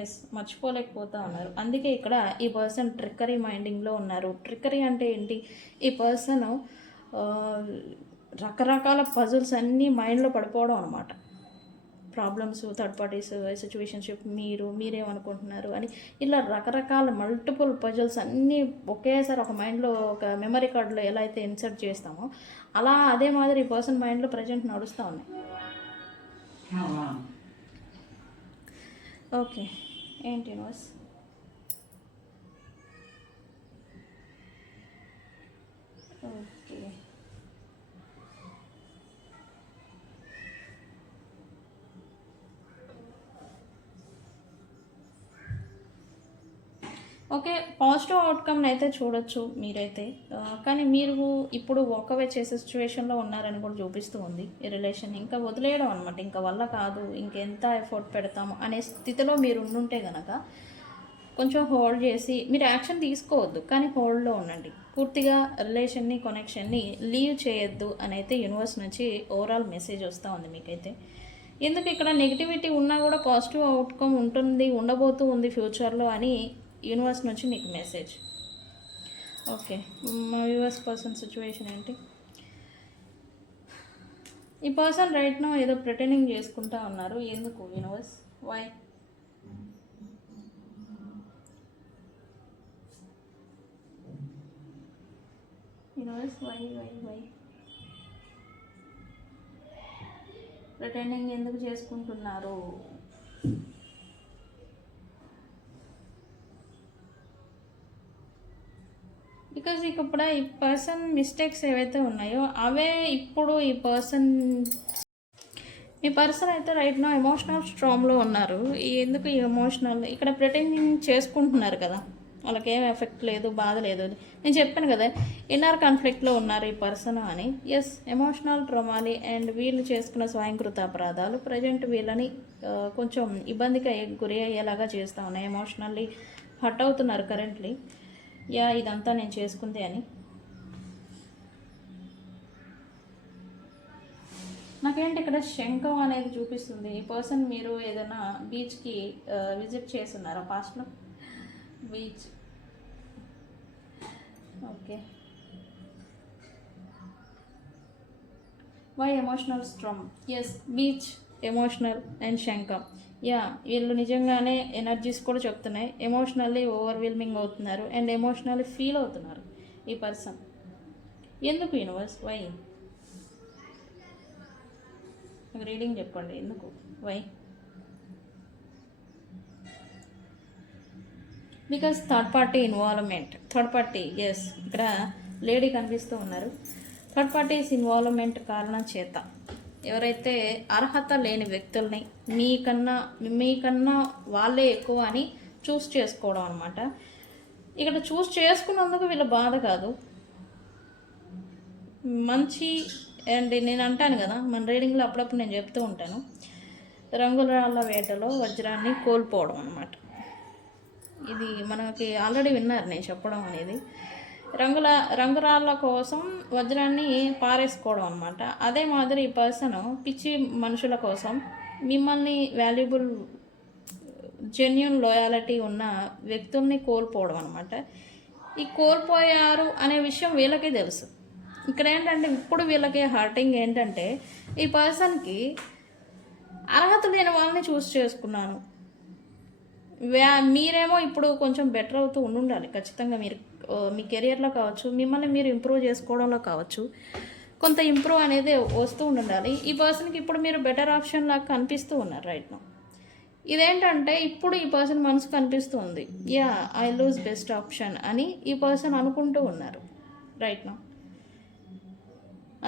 ఎస్, మర్చిపోలేకపోతూ ఉన్నారు. అందుకే ఇక్కడ ఈ పర్సన్ ట్రిక్కరీ మైండింగ్లో ఉన్నారు. ట్రిక్కరీ అంటే ఏంటి? ఈ పర్సన్ రకరకాల పజిల్స్ అన్నీ మైండ్లో పడిపోవడం అనమాట. ప్రాబ్లమ్స్, థర్డ్ పార్టీస్, సిచ్యువేషన్షిప్, మీరేమనుకుంటున్నారు అని ఇలా రకరకాల మల్టిపుల్ పజిల్స్ అన్నీ ఒకేసారి ఒక మైండ్లో, ఒక మెమరీ కార్డులో ఎలా అయితే ఇన్సర్ట్ చేస్తామో అలా అదే మాదిరి ఈ పర్సన్ మైండ్లో ప్రజెంట్ నడుస్తూ ఉన్నాయి. ఓకే, ఏంటి యూనివర్స్? ఓకే, ఓకే, పాజిటివ్ అవుట్కమ్ని అయితే చూడొచ్చు మీరైతే, కానీ మీరు ఇప్పుడు వాకవే చేసే సిచ్యువేషన్లో ఉన్నారని కూడా చూపిస్తూ ఉంది. ఈ రిలేషన్ ఇంకా వదిలేయడం అనమాట, ఇంకా వల్ల కాదు, ఇంకెంత ఎఫర్ట్ పెడతాము అనే స్థితిలో మీరు ఉండుంటే కనుక కొంచెం హోల్డ్ చేసి మీరు యాక్షన్ తీసుకోవద్దు, కానీ హోల్డ్లో ఉండండి. పూర్తిగా రిలేషన్ని, కనెక్షన్ని లీవ్ చేయొద్దు అని అయితే యూనివర్స్ నుంచి ఓవరాల్ మెసేజ్ వస్తూ ఉంది మీకైతే. ఎందుకు ఇక్కడ నెగిటివిటీ ఉన్నా కూడా పాజిటివ్ అవుట్కమ్ ఉండబోతూ ఉంది ఫ్యూచర్లో అని యూనివర్స్ నుంచి మీకు మెసేజ్. ఓకే, మా యూఎస్ పర్సన్ సిచ్యువేషన్ ఏంటి? ఈ పర్సన్ రైట్ నో ఏదో ప్రిటెండింగ్ చేసుకుంటా ఉన్నారు. ఎందుకు universe? Why? Universe why why why pretending ఎందుకు చేసుకుంటున్నారు? బికాజ్ ఇప్పుడు ఈ పర్సన్ మిస్టేక్స్ ఏవైతే ఉన్నాయో అవే ఇప్పుడు మీ పర్సన్ అయితే రైట్ నో ఎమోషనల్ స్ట్రాంగ్లో ఉన్నారు. ఎందుకు ఈ ఎమోషనల్ ఇక్కడ ప్రిటెండింగ్ చేసుకుంటున్నారు కదా, వాళ్ళకి ఏం ఎఫెక్ట్ లేదు, బాధ లేదు. నేను చెప్పాను కదా ఇన్నర్ కాన్ఫ్లిక్ట్లో ఉన్నారు ఈ పర్సన్ అని. ఎస్, ఎమోషనల్ ట్రామాని అండ్ వీళ్ళు చేసుకున్న స్వయంకృత అపరాధాలు ప్రజెంట్ వీళ్ళని కొంచెం ఇబ్బందికి గురి అయ్యేలాగా చేస్తూ ఉన్నాయి. ఎమోషనల్లీ హర్ట్ అవుతున్నారు కరెంట్లీ. యా, ఇదంతా నేను చేసుకుంది అని. నాకేంటి ఇక్కడ శంఖం అనేది చూపిస్తుంది. ఈ పర్సన్ మీరు ఏదైనా బీచ్కి విజిట్ చేస్తున్నారా పాస్ట్లో? Beach, okay. Why emotional storm? Yes, beach, emotional and శంఖం. యా, వీళ్ళు నిజంగానే ఎనర్జీస్ కూడా చెప్తున్నాయి. ఎమోషనల్లీ ఓవర్వెల్మింగ్ అవుతున్నారు అండ్ ఎమోషనల్లీ ఫీల్ అవుతున్నారు ఈ పర్సన్. ఎందుకు యూనివర్స్? వై? రీడింగ్ చెప్పండి, ఎందుకు? Why? Because third party involvement. Third party, yes, ఇక్కడ లేడీ కనిపిస్తూ ఉన్నారు. థర్డ్ పార్టీస్ ఇన్వాల్వ్మెంట్ కారణం చేత ఎవరైతే అర్హత లేని వ్యక్తుల్ని మీకన్నా వాళ్ళే ఎక్కువ అని చూస్ చేసుకోవడం అనమాట. ఇక్కడ చూస్ చేసుకున్నందుకు వీళ్ళ బాధ కాదు, మంచి. అండ్ నేను అంటాను కదా, మన రీడింగ్లో అప్పుడప్పుడు నేను చెప్తూ ఉంటాను, రంగురాళ్ళ వేటలో వజ్రాన్ని కోల్పోవడం అనమాట. ఇది మనకి ఆల్రెడీ విన్నారు నేను చెప్పడం అనేది. రంగురాళ్ళ కోసం వజ్రాన్ని పారేసుకోవడం అనమాట. అదే మాదిరి ఈ పర్సన్ పిచ్చి మనుషుల కోసం మిమ్మల్ని వాల్యుబుల్ జెన్యూన్ లాయాలిటీ ఉన్న వ్యక్తుల్ని కోల్పోవడం అనమాట. ఈ కోల్పోయారు అనే విషయం వీళ్ళకే తెలుసు. ఇక్కడ ఏంటంటే ఇప్పుడు వీళ్ళకి హర్టింగ్ ఏంటంటే, ఈ పర్సన్కి అర్హత లేని వాళ్ళని చూస్ చేసుకున్నాను. మీరేమో ఇప్పుడు కొంచెం బెటర్ అవుతూ ఉండాలి ఖచ్చితంగా. మీరు మీ కెరియర్లో కావచ్చు, మిమ్మల్ని మీరు ఇంప్రూవ్ చేసుకోవడంలో కావచ్చు, కొంత ఇంప్రూవ్ అనేది వస్తూ ఉండాలి. ఈ పర్సన్కి ఇప్పుడు మీరు బెటర్ ఆప్షన్ లాగా కనిపిస్తూ ఉన్నారు రైట్ నౌ. ఇదేంటంటే ఇప్పుడు ఈ పర్సన్ మనసు కనిపిస్తూ ఉంది, yeah I lose best option అని ఈ పర్సన్ అనుకుంటూ ఉన్నారు రైట్ నౌ.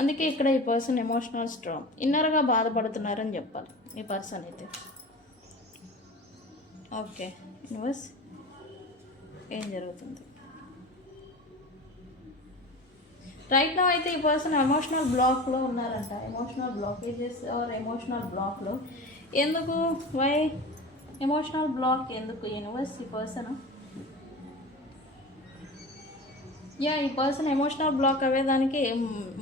అందుకే ఇక్కడ ఈ పర్సన్ ఎమోషనల్ స్ట్రాంగ్, ఇన్నర్గా బాధపడుతున్నారని చెప్పాలి ఈ పర్సన్ అయితే. ఓకే యూనివర్స్, ఏం జరుగుతుంది రైట్ నౌ? అయితే ఈ పర్సన్ ఎమోషనల్ బ్లాక్లో ఉన్నారంట. ఎమోషనల్ బ్లాకేజెస్ ఆర్ ఎమోషనల్ బ్లాక్లో. ఎందుకు? వై ఎమోషనల్ బ్లాక్ ఎందుకు యూనివర్స్? ఈ పర్సన్, యా, ఈ పర్సన్ ఎమోషనల్ బ్లాక్ అయ్యేదానికి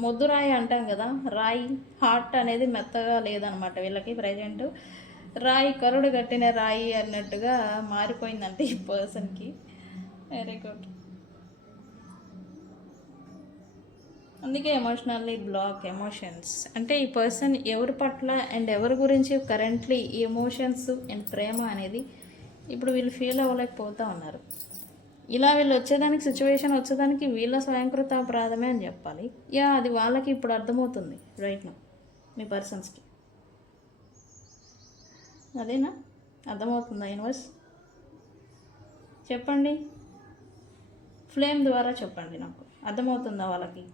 మొద్దు రాయి అంటాం కదా, రాయి హార్ట్ అనేది మెత్తగా లేదనమాట వీళ్ళకి ప్రజెంట్. రాయి, కరుడు కట్టిన రాయి అన్నట్టుగా మారిపోయిందంటే ఈ పర్సన్కి. Very good. అందుకే ఎమోషనల్లీ బ్లాక్ ఎమోషన్స్ అంటే ఈ పర్సన్ ఎవరి పట్ల అండ్ ఎవరి గురించి కరెంట్లీ ఈ ఎమోషన్స్ అండ్ ప్రేమ అనేది ఇప్పుడు వీళ్ళు ఫీల్ అవ్వలేకపోతూ ఉన్నారు. ఇలా వీళ్ళు వచ్చేదానికి, సిచ్యువేషన్ వచ్చేదానికి వీళ్ళ స్వయంకృత అపరాధమే అని చెప్పాలి. యా, అది వాళ్ళకి ఇప్పుడు అర్థమవుతుంది రైట్ నౌ మీ పర్సన్స్కి. అదేనా? అర్థమవుతుందా యూనివర్స్? చెప్పండి, ఫ్లేమ్ ద్వారా చెప్పండి, నాకు అర్థమవుతుందా వాళ్ళకి?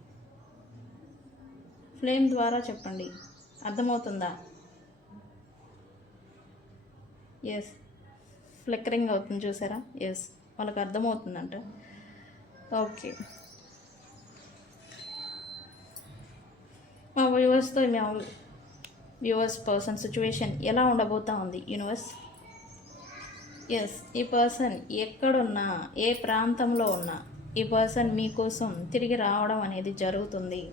ఫ్లేమ్ ద్వారా చెప్పండి, అర్థమవుతుందా? ఎస్, ఫ్లిక్కరింగ్ అవుతుంది చూసారా? ఎస్, వాళ్ళకి అర్థమవుతుందంట. ఓకే, మా వ్యూవర్స్ పర్సన్ సిచ్యువేషన్ ఎలా ఉండబోతా ఉంది యూనివర్స్? ఎస్, ఈ పర్సన్ ఎక్కడున్నా, ఏ ప్రాంతంలో ఉన్నా ఈ పర్సన్ మీకోసం తిరిగి రావడం అనేది జరుగుతుంది.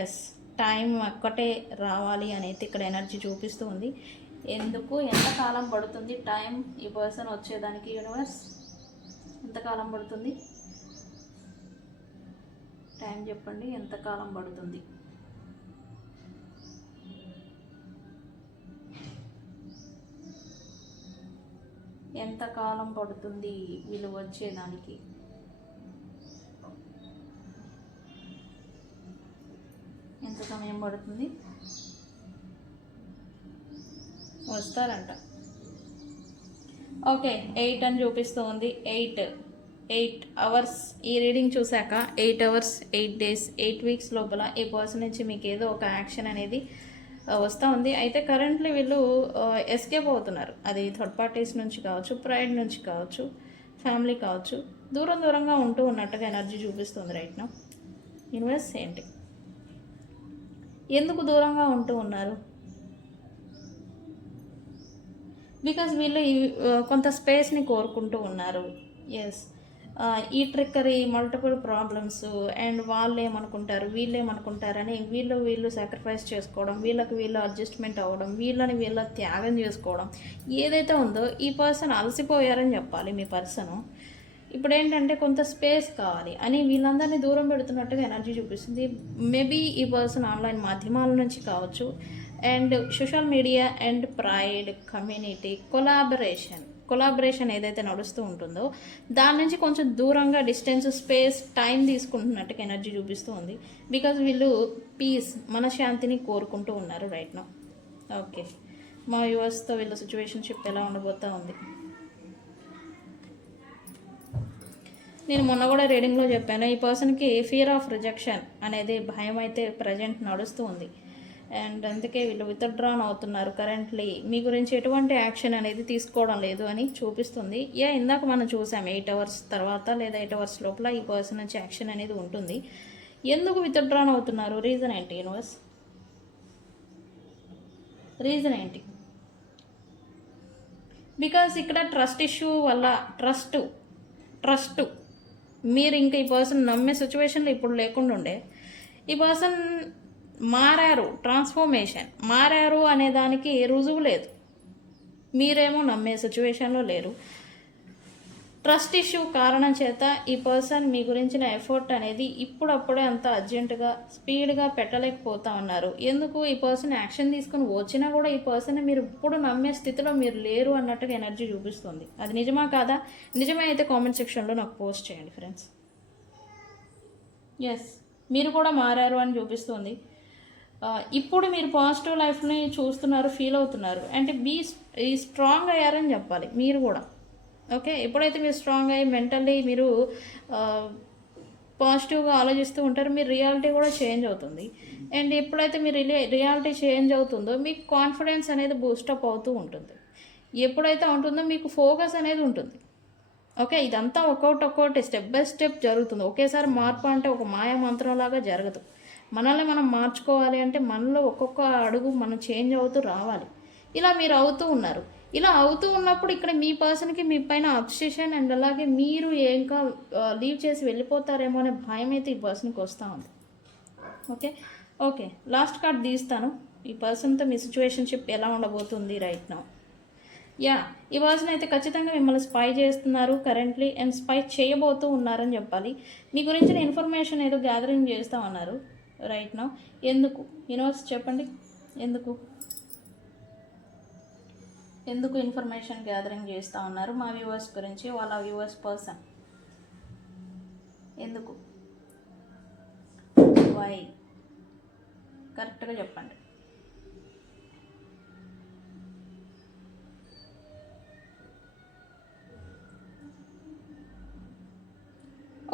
ఎస్, టైం ఒక్కటే రావాలి అనేది ఇక్కడ ఎనర్జీ చూపిస్తూ ఉంది. ఎందుకు, ఎంతకాలం పడుతుంది టైం ఈ పర్సన్ వచ్చేదానికి యూనివర్స్? ఎంతకాలం పడుతుంది? టైం చెప్పండి, ఎంతకాలం పడుతుంది? ఎంతకాలం పడుతుంది వీళ్ళు వచ్చేదానికి? ఎంత సమయం పడుతుంది? వస్తారంట. ఓకే, 8 అని చూపిస్తూ ఉంది. 8 అవర్స్ ఈ రీడింగ్ చూశాక 8 అవర్స్, 8 డేస్, 8 వీక్స్ లోపల ఈ పర్సన్ నుంచి మీకు ఏదో ఒక యాక్షన్ అనేది వస్తూ ఉంది. అయితే కరెంట్లీ వీళ్ళు ఎస్కేప్ అవుతున్నారు. అది థర్డ్ పార్టీస్ నుంచి కావచ్చు, ప్రైడ్ నుంచి కావచ్చు, ఫ్యామిలీ కావచ్చు, దూరంగా ఉంటూ ఉన్నట్టుగా ఎనర్జీ చూపిస్తుంది రైట్ నౌ. యూనివర్స్ ఏంటి, ఎందుకు దూరంగా ఉంటూ ఉన్నారు? బికాజ్ వీళ్ళు కొంత స్పేస్ని కోరుకుంటూ ఉన్నారు. ఎస్, ఈ ట్రిక్కరీ మల్టిపుల్ ప్రాబ్లమ్స్ అండ్ వాళ్ళు ఏమనుకుంటారు వీళ్ళు ఏమనుకుంటారని వీళ్ళు సాక్రిఫైస్ చేసుకోవడం, వీళ్ళు అడ్జస్ట్మెంట్ అవ్వడం, వీళ్ళ త్యాగం చేసుకోవడం ఏదైతే ఉందో ఈ పర్సన్ అలసిపోయారని చెప్పాలి. మీ పర్సను ఇప్పుడు ఏంటంటే కొంత స్పేస్ కావాలి అని వీళ్ళందరినీ దూరం పెడుతున్నట్టుగా ఎనర్జీ చూపిస్తుంది. మేబీ ఈ పర్సన్ ఆన్లైన్ మాధ్యమాల నుంచి కావచ్చు, and social media and pride community collaboration ఏదైతే నడుస్తూ ఉంటుందో దాని నుంచి కొంచెం దూరంగా డిస్టెన్స్, స్పేస్, టైం తీసుకుంటున్నట్టుగా ఎనర్జీ చూపిస్తూ ఉంది. బికాజ్ వీళ్ళు పీస్, మనశ్శాంతిని కోరుకుంటూ ఉన్నారు రైట్ నౌ. ఓకే, మా వ్యూవర్స్తో వీళ్ళ సిచ్యువేషన్షిప్ ఎలా ఉండబోతా ఉంది. నేను మొన్న కూడా రీడింగ్లో చెప్పాను, ఈ పర్సన్కి ఫియర్ ఆఫ్ రిజెక్షన్ అనేది భయం అయితే ప్రజెంట్ నడుస్తూ ఉంది. అండ్ అందుకే వీళ్ళు విత్డ్రాన్ అవుతున్నారు కరెంట్లీ. మీ గురించి ఎటువంటి యాక్షన్ అనేది తీసుకోవడం లేదు అని చూపిస్తుంది. ఇందాక మనం చూసాం 8 hours తర్వాత లేదా 8 hours లోపల ఈ పర్సన్ నుంచి యాక్షన్ అనేది ఉంటుంది. ఎందుకు విత్డ్రాన్ అవుతున్నారు? రీజన్ ఏంటి యూనివర్స్? రీజన్ ఏంటి? బికాస్ ఇక్కడ ట్రస్ట్ ఇష్యూ వల్ల ట్రస్ట్ మీరు ఇంకా ఈ పర్సన్ నమ్మే సిచ్యువేషన్లో ఇప్పుడు లేకుండా ఉండే, ఈ పర్సన్ ట్రాన్స్ఫర్మేషన్ మారారు అనే దానికి రుజువు లేదు. మీరేమో నమ్మే సిచ్యువేషన్లో లేరు. ట్రస్ట్ ఇష్యూ కారణం చేత ఈ పర్సన్ మీ గురించిన ఎఫర్ట్ అనేది ఇప్పుడప్పుడే అంత అర్జెంటుగా స్పీడ్గా పెట్టలేకపోతా ఉన్నారు. ఎందుకు? ఈ పర్సన్ యాక్షన్ తీసుకుని వచ్చినా కూడా ఈ పర్సన్ మీరు ఇప్పుడు నమ్మే స్థితిలో మీరు లేరు అన్నట్టుగా ఎనర్జీ చూపిస్తుంది. అది నిజమా కాదా? నిజమే అయితే కామెంట్ సెక్షన్లో నాకు పోస్ట్ చేయండి ఫ్రెండ్స్. ఎస్, మీరు కూడా మారారు అని చూపిస్తుంది. ఇప్పుడు మీరు పాజిటివ్ లైఫ్ని చూస్తున్నారు, ఫీల్ అవుతున్నారు. అంటే స్ట్రాంగ్ అయ్యారని చెప్పాలి మీరు కూడా. ఓకే, ఎప్పుడైతే మీరు స్ట్రాంగ్ అయ్యి మెంటల్లీ మీరు పాజిటివ్గా ఆలోచిస్తూ ఉంటారు, మీ రియాలిటీ కూడా చేంజ్ అవుతుంది. అండ్ ఎప్పుడైతే మీ రియాలిటీ చేంజ్ అవుతుందో మీకు కాన్ఫిడెన్స్ అనేది బూస్టప్ అవుతూ ఉంటుంది. ఎప్పుడైతే ఉంటుందో మీకు ఫోకస్ అనేది ఉంటుంది. ఓకే, ఇదంతా ఒక్కొక్కటి స్టెప్ బై స్టెప్ జరుగుతుంది. ఒకేసారి మార్పు అంటే ఒక మాయా మంత్రంలాగా జరగదు. మనల్ని మనం మార్చుకోవాలి అంటే మనలో ఒక్కొక్క అడుగు మనం చేంజ్ అవుతూ రావాలి. ఇలా మీరు అవుతూ ఉన్నారు. ఇలా అవుతూ ఉన్నప్పుడు ఇక్కడ మీ పర్సన్కి మీ పైన అబ్సెషన్ అండ్ అలాగే మీరు ఇంకా లీవ్ చేసి వెళ్ళిపోతారేమో అనే భయం అయితే ఈ పర్సన్కి వస్తూ ఉంది. ఓకే, లాస్ట్ కార్డ్ తీస్తాను. ఈ పర్సన్తో మీ సిచ్యువేషన్షిప్ ఎలా ఉండబోతుంది రైట్ నౌ. ఈ పర్సన్ అయితే ఖచ్చితంగా మిమ్మల్ని స్పై చేస్తున్నారు కరెంట్లీ, అండ్ స్పై చేయబోతూ ఉన్నారని చెప్పాలి. మీ గురించిన ఇన్ఫర్మేషన్ ఏదో గ్యాదరింగ్ చేస్తూ ఉన్నారు రైట్ నౌ. ఎందుకు యూనివర్స్ చెప్పండి? ఎందుకు ఇన్ఫర్మేషన్ గ్యాదరింగ్ చేస్తూ ఉన్నారు మా వ్యూవర్స్ గురించి, వాళ్ళ వ్యూవర్స్ పర్సన్? ఎందుకు? వై? కరెక్ట్గా చెప్పండి.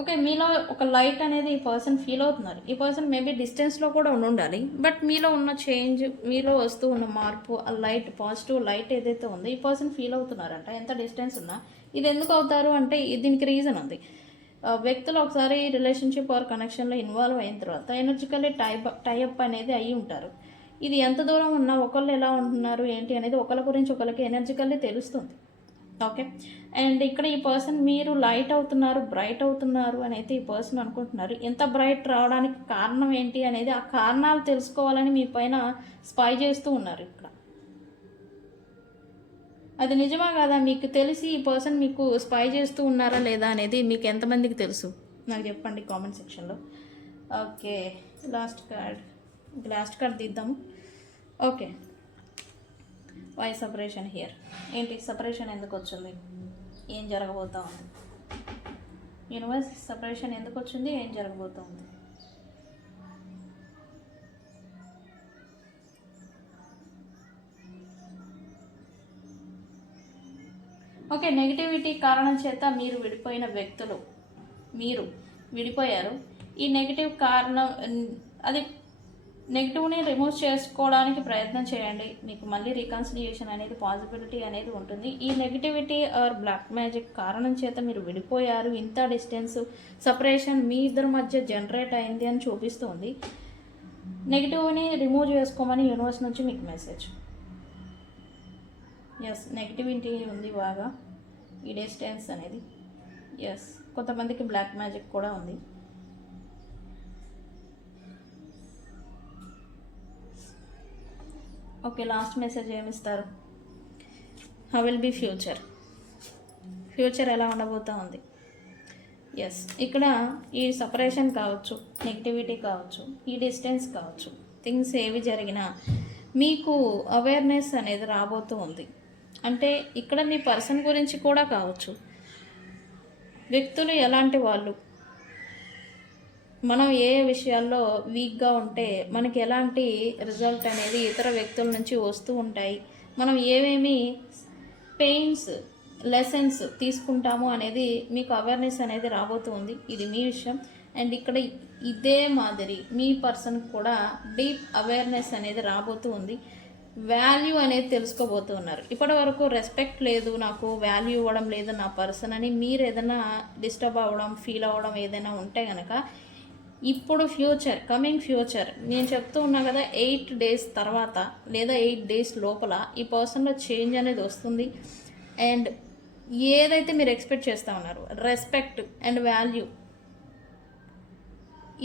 ఓకే, మీలో ఒక లైట్ అనేది ఈ పర్సన్ ఫీల్ అవుతున్నారు. ఈ పర్సన్ మేబీ డిస్టెన్స్లో కూడా ఉండాలి, బట్ మీలో ఉన్న చేంజ్, మీలో వస్తూ ఉన్న మార్పు, ఆ లైట్, పాజిటివ్ లైట్ ఏదైతే ఉందో ఈ పర్సన్ ఫీల్ అవుతున్నారంట. ఎంత డిస్టెన్స్ ఉన్నా. ఇది ఎందుకు అవుతారు అంటే దీనికి రీజన్ ఉంది. వ్యక్తులు ఒకసారి రిలేషన్షిప్ ఆర్ కనెక్షన్లో ఇన్వాల్వ్ అయిన తర్వాత ఎనర్జికల్లీ టైఅప్ అనేది అయ్యి ఉంటారు. ఇది ఎంత దూరం ఉన్నా ఒకళ్ళు ఎలా ఉంటున్నారు ఏంటి అనేది ఒకళ్ళ గురించి ఒకరికి ఎనర్జికల్లీ తెలుస్తుంది. ఓకే, అండ్ ఇక్కడ ఈ పర్సన్ మీరు లైట్ అవుతున్నారు, బ్రైట్ అవుతున్నారు అని అయితే ఈ పర్సన్ అనుకుంటున్నారు. ఎంత బ్రైట్ రావడానికి కారణం ఏంటి అనేది ఆ కారణాలు తెలుసుకోవాలని మీ పైన స్పై చేస్తూ ఉన్నారు ఇక్కడ. అది నిజమా కాదా? మీకు తెలిసి ఈ పర్సన్ మీకు స్పై చేస్తూ ఉన్నారా లేదా అనేది మీకు ఎంతమందికి తెలుసు నాకు చెప్పండి కామెంట్ సెక్షన్లో. ఓకే, లాస్ట్ కార్డ్ తీద్దాము. Okay, why separation here? ఏంటి సపరేషన్ ఎందుకు వచ్చింది? ఏం జరగబోతా ఉంది యూనివర్స్? సపరేషన్ ఎందుకు వచ్చింది? ఏం జరగబోతా ఉంది? ఓకే, నెగిటివిటీ కారణం చేత మీరు విడిపోయిన వ్యక్తులు, మీరు విడిపోయారు. ఈ నెగిటివ్ కారణం, అది నెగిటివ్ని రిమూవ్ చేసుకోవడానికి ప్రయత్నం చేయండి. మీకు మళ్ళీ రీకన్సిలియేషన్ అనేది పాసిబిలిటీ అనేది ఉంటుంది. ఈ నెగిటివిటీ ఆర్ బ్లాక్ మ్యాజిక్ కారణం చేత మీరు విడిపోయారు. ఇంత డిస్టెన్స్ సపరేషన్ మీ ఇద్దరి మధ్య జనరేట్ అయింది అని చూపిస్తుంది. నెగిటివ్ని రిమూవ్ చేసుకోమని యూనివర్స్ నుంచి మీకు మెసేజ్. నెగిటివిటీ ఉంది బాగా ఈ డిస్టెన్స్ అనేది. కొంతమందికి బ్లాక్ మ్యాజిక్ కూడా ఉంది. ఓకే, లాస్ట్ మెసేజ్ ఏమిస్తారు? How will be future? Future ఎలా ఉండబోతూ ఉంది? ఎస్, ఇక్కడ ఈ సపరేషన్ కావచ్చు, నెగిటివిటీ కావచ్చు, ఈ డిస్టెన్స్ కావచ్చు, థింగ్స్ ఏవి జరిగినా మీకు అవేర్నెస్ అనేది రాబోతూ ఉంది. అంటే ఇక్కడ మీ పర్సన్ గురించి కూడా కావచ్చు. వ్యక్తులు ఎలాంటి వాళ్ళు, మనం ఏ విషయాల్లో వీక్గా ఉంటే మనకి ఎలాంటి రిజల్ట్ అనేది ఇతర వ్యక్తుల నుంచి వస్తూ ఉంటాయి, మనం ఏమేమి పెయిన్స్ లెసన్స్ తీసుకుంటాము అనేది మీకు అవేర్నెస్ అనేది రాబోతుంది. ఇది మీ విషయం. అండ్ ఇక్కడ ఇదే మాదిరి మీ పర్సన్ కూడా డీప్ అవేర్నెస్ అనేది రాబోతూ ఉంది. వాల్యూ అనేది తెలుసుకోబోతూ ఉన్నారు. ఇప్పటి వరకు రెస్పెక్ట్ లేదు, నాకు వాల్యూ ఇవ్వడం లేదు నా పర్సన్ అని మీరు ఏదైనా డిస్టర్బ్ అవ్వడం, ఫీల్ అవ్వడం ఏదైనా ఉంటే కనుక ఇప్పుడు ఫ్యూచర్, కమింగ్ ఫ్యూచర్ నేను చెప్తూ ఉన్నా కదా, 8 days తర్వాత లేదా 8 days లోపల ఈ పర్సన్లో చేంజ్ అనేది వస్తుంది. అండ్ ఏదైతే మీరు ఎక్స్పెక్ట్ చేస్తూ ఉన్నారో రెస్పెక్ట్ అండ్ వాల్యూ,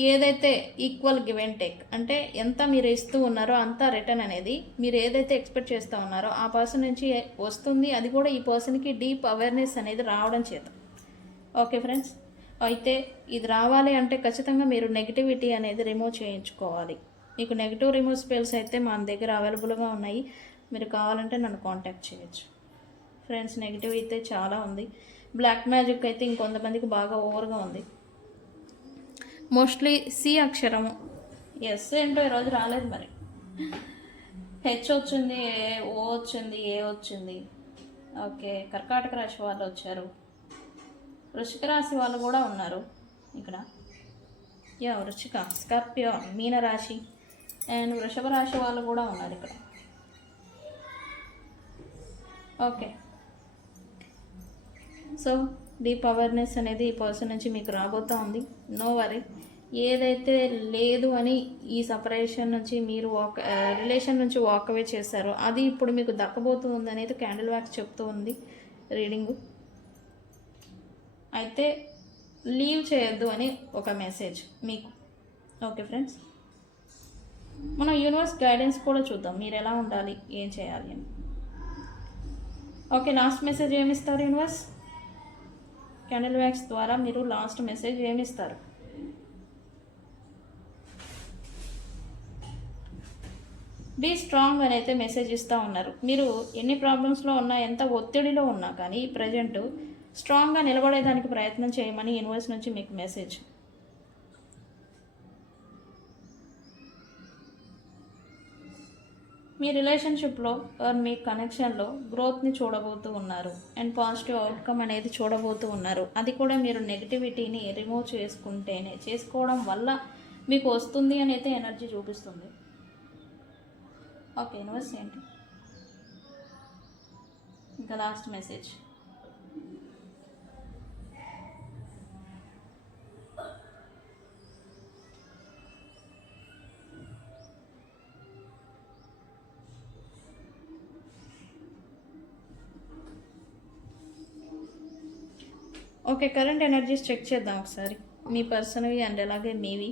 ఏదైతే ఈక్వల్ గివ్ అండ్ టేక్, అంటే ఎంత మీరు ఇస్తూ ఉన్నారో అంత రిటర్న్ అనేది మీరు ఏదైతే ఎక్స్పెక్ట్ చేస్తూ ఉన్నారో ఆ పర్సన్ నుంచి వస్తుంది. అది కూడా ఈ పర్సన్కి డీప్ అవేర్నెస్ అనేది రావడం చేత. ఓకే ఫ్రెండ్స్, అయితే ఇది రావాలి అంటే ఖచ్చితంగా మీరు నెగిటివిటీ అనేది రిమూవ్ చేయించుకోవాలి. మీకు నెగిటివ్ రిమూవ్ స్పెల్స్ అయితే మన దగ్గర అవైలబుల్గా ఉన్నాయి, మీరు కావాలంటే నన్ను కాంటాక్ట్ చేయొచ్చు. ఫ్రెండ్స్, నెగిటివ్ అయితే చాలా ఉంది. బ్లాక్ మ్యాజిక్ అయితే ఇంకొంతమందికి బాగా ఓవర్గా ఉంది. మోస్ట్లీ సి అక్షరము, ఎస్ ఏంటో ఈరోజు రాలేదు, మరి హెచ్ వచ్చింది, ఓ వచ్చింది, ఏ వచ్చింది. ఓకే, కర్కాటక రాశి వాళ్ళు వచ్చారు, వృశ్చిక రాశి వాళ్ళు కూడా ఉన్నారు ఇక్కడ. వృశ్చిక, స్కార్పియో, మీనరాశి అండ్ వృషభ రాశి వాళ్ళు కూడా ఉన్నారు ఇక్కడ. ఓకే, సో డీప్ అవేర్నెస్ అనేది ఈ పర్సన్ నుంచి మీకు రాబోతూ ఉంది. నో వరీ, ఏదైతే లేదు అని ఈ సపరేషన్ నుంచి మీరు రిలేషన్ నుంచి వాక్ అవే చేశారో అది ఇప్పుడు మీకు దక్కబోతూ ఉంది అనేది క్యాండిల్ వ్యాక్స్ చెప్తూ ఉంది రీడింగు. అయితే లీవ్ చేయొద్దు అని ఒక మెసేజ్ మీకు. ఓకే ఫ్రెండ్స్, మనం యూనివర్స్ గైడెన్స్ కూడా చూద్దాం, మీరు ఎలా ఉండాలి, ఏం చేయాలి అని. ఓకే, లాస్ట్ మెసేజ్ ఏమిస్తారు యూనివర్స్? క్యాండిల్ వ్యాక్స్ ద్వారా మీరు లాస్ట్ మెసేజ్ ఏమిస్తారు? బీ స్ట్రాంగ్ అని అయితే మెసేజ్ ఇస్తూ ఉన్నారు. మీరు ఎన్ని ప్రాబ్లమ్స్లో ఉన్నా, ఎంత ఒత్తిడిలో ఉన్నా కానీ ప్రజెంట్ స్ట్రాంగ్గా నిలబడేదానికి ప్రయత్నం చేయమని యూనివర్స్ నుంచి మీకు మెసేజ్. మీ రిలేషన్షిప్లో మీ కనెక్షన్లో గ్రోత్ని చూడబోతూ ఉన్నారు అండ్ పాజిటివ్ అవుట్కమ్ అనేది చూడబోతూ ఉన్నారు. అది కూడా మీరు నెగిటివిటీని రిమూవ్ చేసుకుంటేనే, చేసుకోవడం వల్ల మీకు వస్తుంది అని అయితే ఎనర్జీ చూపిస్తుంది. ఓకే, యూనివర్స్ ఏంటి ఇంకా last message? Okay, current energies check చేద్దాం ఒకసారి, మీ పర్సన్వి అండ్ అలాగే మీవి.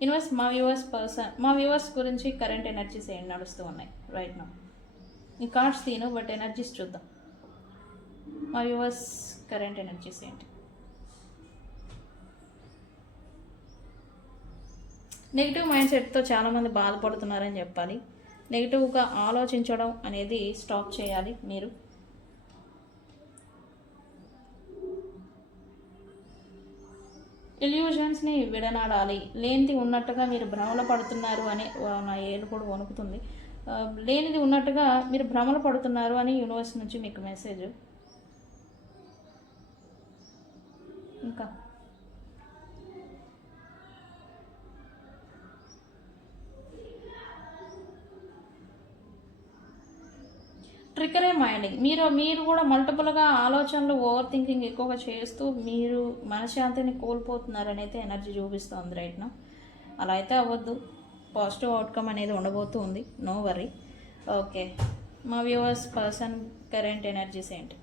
యూనివర్స్, మా వ్యూవర్స్ గురించి కరెంట్ ఎనర్జీస్ ఏం నడుస్తూ ఉన్నాయి రైట్ నౌ? ఈ కార్డ్స్ తీను, బట్ ఎనర్జీస్ చూద్దాం. మా వ్యూవర్స్ కరెంట్ ఎనర్జీస్ ఏంటి? నెగిటివ్ మైండ్ సెట్తో చాలామంది బాధపడుతున్నారని చెప్పాలి. నెగిటివ్గా ఆలోచించడం అనేది స్టాప్ చేయాలి మీరు. ఇల్యూషన్స్ని విడనాడాలి. లేనిది ఉన్నట్టుగా మీరు భ్రమలు పడుతున్నారు అని, నా ఏళ్ళు కూడా వణుకుతుంది, లేనిది ఉన్నట్టుగా మీరు భ్రమలు పడుతున్నారు అని యూనివర్స్ నుంచి మీకు మెసేజ్. ఇంకా ట్రిక్కరే మైండింగ్. మీరు కూడా మల్టిపుల్గా ఆలోచనలు, ఓవర్ థింకింగ్ ఎక్కువగా చేస్తూ మీరు మనశ్శాంతిని కోల్పోతున్నారని అయితే ఎనర్జీ చూపిస్తుంది రైట్ నా. అలా అయితే అవ్వద్దు, పాజిటివ్ అవుట్కమ్ అనేది ఉండబోతుంది, నో వరీ. ఓకే, మా వ్యూవర్స్ పర్సన్ కరెంట్ ఎనర్జీస్ ఏంటి?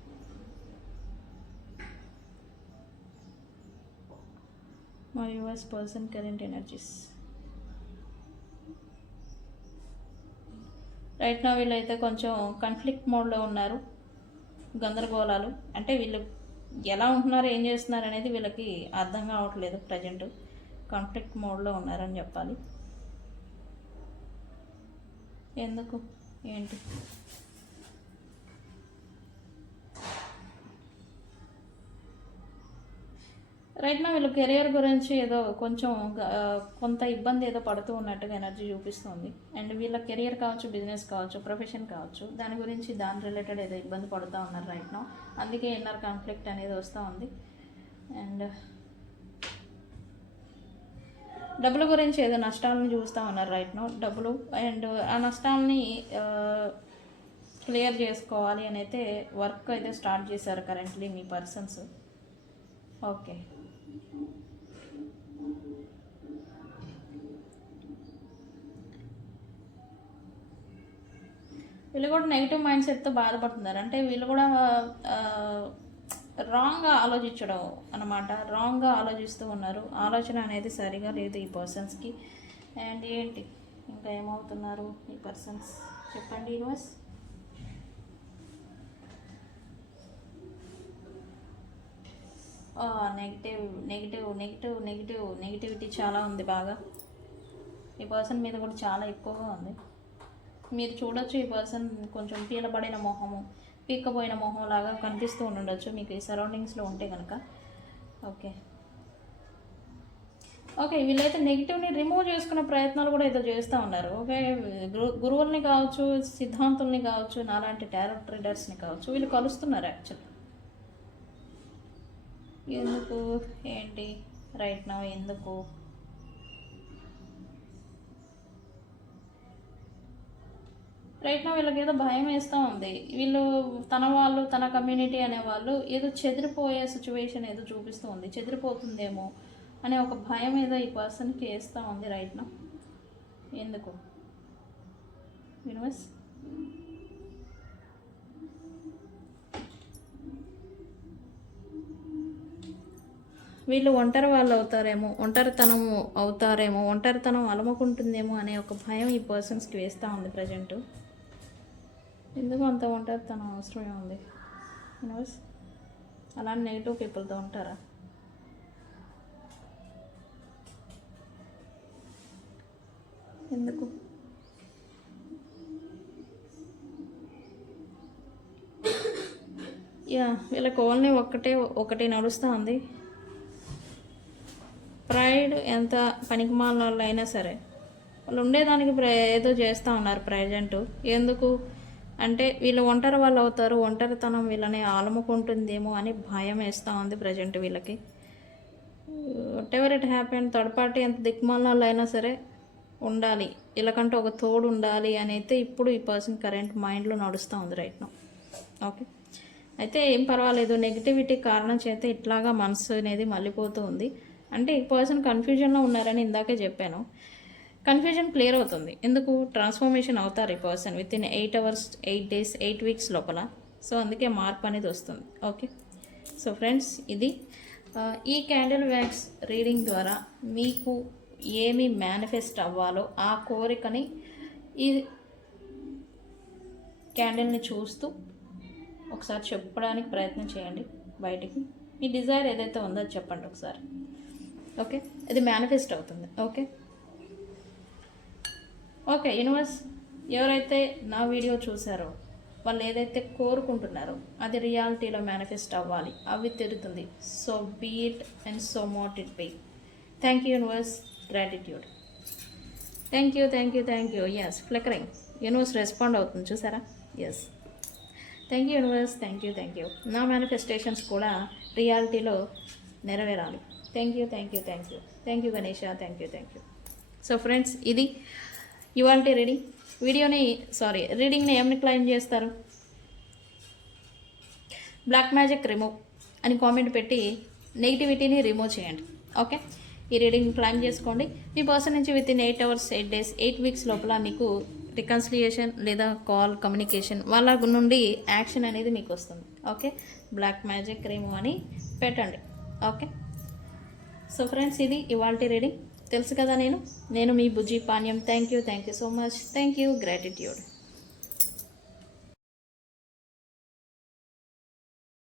మా yours person current energies. Right నా వీళ్ళైతే కొంచెం కాన్ఫ్లిక్ట్ మోడ్లో ఉన్నారు. గందరగోళాలు అంటే వీళ్ళు ఎలా ఉంటున్నారు, ఏం చేస్తున్నారు అనేది వీళ్ళకి అర్థం కావట్లేదు. ప్రజెంట్ కాన్ఫ్లిక్ట్ మోడ్లో ఉన్నారని చెప్పాలి. ఎందుకు ఏంటి? రైట్ నా వీళ్ళు కెరియర్ గురించి ఏదో కొంచెం కొంత ఇబ్బంది ఏదో పడుతూ ఉన్నట్టుగా ఎనర్జీ చూపిస్తుంది. అండ్ వీళ్ళ కెరియర్ కావచ్చు, బిజినెస్ కావచ్చు, ప్రొఫెషన్ కావచ్చు, దాని గురించి దాని రిలేటెడ్ ఏదో ఇబ్బంది పడుతూ ఉన్నారు రైట్ నా. అందుకే ఇన్నర్ కాన్ఫ్లిక్ట్ అనేది వస్తూ ఉంది. అండ్ డబ్బుల గురించి ఏదో నష్టాలను చూస్తూ ఉన్నారు రైట్ నా. డబ్బులు అండ్ ఆ నష్టాలని క్లియర్ చేసుకోవాలి అని అయితే వర్క్ అయితే స్టార్ట్ చేశారు కరెంట్లీ మీ పర్సన్స్. ఓకే, వీళ్ళు కూడా నెగిటివ్ మైండ్ సెట్తో బాధపడుతున్నారు. అంటే వీళ్ళు కూడా రాంగ్గా ఆలోచించడం అన్నమాట. రాంగ్గా ఆలోచిస్తూ ఉన్నారు. ఆలోచన అనేది సరిగా లేదు ఈ పర్సన్స్కి. అండ్ ఏంటి ఇంకా ఏమవుతున్నారు ఈ పర్సన్స్ చెప్పండి universe. Negative negative negative negative negativity చాలా ఉంది బాగా. ఈ పర్సన్ మీద కూడా చాలా ఎక్కువగా ఉంది. మీరు చూడొచ్చు ఈ పర్సన్ కొంచెం పీలబడిన మొహము, పీక్కపోయిన మొహం లాగా కనిపిస్తూ ఉండొచ్చు మీకు ఈ సరౌండింగ్స్లో ఉంటే కనుక. ఓకే ఓకే వీళ్ళైతే నెగిటివ్ని రిమూవ్ చేసుకునే ప్రయత్నాలు కూడా ఏదో చేస్తూ ఉన్నారు. ఓకే గురువుల్ని కావచ్చు, సిద్ధాంతుల్ని కావచ్చు, నాలాంటి టారో ట్రేడర్స్ని కావచ్చు వీళ్ళు కలుస్తున్నారు యాక్చువల్లీ. ఎందుకు ఏంటి రైట్ నా ఎందుకు? రైట్ నా వీళ్ళకి ఏదో భయం వేస్తూ ఉంది. వీళ్ళు తన కమ్యూనిటీ అనేవాళ్ళు ఏదో చెదిరిపోయే సిచ్యువేషన్ ఏదో చూపిస్తూ ఉంది. చెదిరిపోతుందేమో అనే ఒక భయం ఏదో ఈ పర్సన్కి వేస్తూ ఉంది రైట్ నా. ఎందుకు యూనివర్స్? వీళ్ళు ఒంటరి వాళ్ళు అవుతారేమో, ఒంటరితనం అలముకుంటుందేమో అనే ఒక భయం ఈ పర్సన్స్కి వేస్తూ ఉంది ప్రజెంట్. ఎందుకు అంత ఒంటరితనం అవసరమే ఉంది యూనివర్స్? అలాంటి నెగిటివ్ పీపుల్తో ఉంటారా? ఎందుకు? వీళ్ళకి ఓన్లీ ఒకటి నడుస్తూ ఉంది. ప్రైడ్ ఎంత పనికిమాలిన వాళ్ళు అయినా సరే వాళ్ళు ఉండేదానికి ఏదో చేస్తూ ఉన్నారు ప్రజెంట్. ఎందుకు అంటే వీళ్ళు ఒంటరి వాళ్ళు అవుతారు, ఒంటరితనం వీళ్ళని ఆలముకుంటుందేమో అని భయం వేస్తూ ఉంది ప్రజెంట్ వీళ్ళకి. What ever it happen, third party ఎంత దిక్మాలిన వాళ్ళు అయినా సరే ఉండాలి, వీళ్ళకంటే ఒక తోడు ఉండాలి అని అయితే ఇప్పుడు ఈ పర్సన్ కరెంట్ మైండ్లో నడుస్తూ ఉంది రైట్ నౌ. ఓకే అయితే ఏం పర్వాలేదు, నెగిటివిటీ కారణం చేత ఇట్లాగా మనసు అనేది మళ్ళీపోతూ ఉంది. అంటే ఈ పర్సన్ కన్ఫ్యూజన్లో ఉన్నారని ఇందాకే చెప్పాను. కన్ఫ్యూజన్ క్లియర్ అవుతుంది. ఎందుకు? ట్రాన్స్ఫర్మేషన్ అవుతారు ఈ person with in 8 hours, 8 days, 8 weeks లోపల. సో అందుకే మార్పు అనేది వస్తుంది. ఓకే సో ఫ్రెండ్స్ ఇది ఈ క్యాండిల్ వ్యాక్స్ రీడింగ్ ద్వారా మీకు ఏమి మేనిఫెస్ట్ అవ్వాలో ఆ కోరికని ఈ క్యాండిల్ని చూస్తూ ఒకసారి చెప్పడానికి ప్రయత్నం చేయండి బయటికి. మీ డిజైర్ ఏదైతే ఉందో అది చెప్పండి ఒకసారి. ఓకే ఇది మేనిఫెస్ట్ అవుతుంది. ఓకే ఓకే యూనివర్స్ ఎవరైతే నా వీడియో చూసారో వాళ్ళు ఏదైతే కోరుకుంటున్నారో అది రియాలిటీలో మేనిఫెస్ట్ అవ్వాలి, అవి తిరుగుతుంది. So be it and so mote it be. Thank you universe, gratitude. Thank you. Yes flickering universe respond అవుతుంది చూసారా? Yes thank you universe, thank you. నా మేనిఫెస్టేషన్స్ కూడా రియాలిటీలో నెరవేరాలి. Thank you Ganesha, thank you. So friends ఇది ఇవాళ రీడింగ్ని ఏమని క్లైమ్ చేస్తారు? బ్లాక్ మ్యాజిక్ రిమూవ్ అని కామెంట్ పెట్టి నెగిటివిటీని రిమూవ్ చేయండి. ఓకే ఈ రీడింగ్ క్లైమ్ చేసుకోండి. మీ పర్సన్ నుంచి with in 8 hours, 8 days, 8 weeks లోపల మీకు రికన్సిలియేషన్ లేదా కాల్ కమ్యూనికేషన్ వాళ్ళ నుండి యాక్షన్ అనేది మీకు వస్తుంది. ఓకే బ్లాక్ మ్యాజిక్ రిమూవ్ అని పెట్టండి. ఓకే సో ఫ్రెండ్స్, ఇది ఇవాల్టి రీడింగ్. తెలుసు కదా, నేను మీ Bujji Panyam. Thank you so much. Thank you. Gratitude.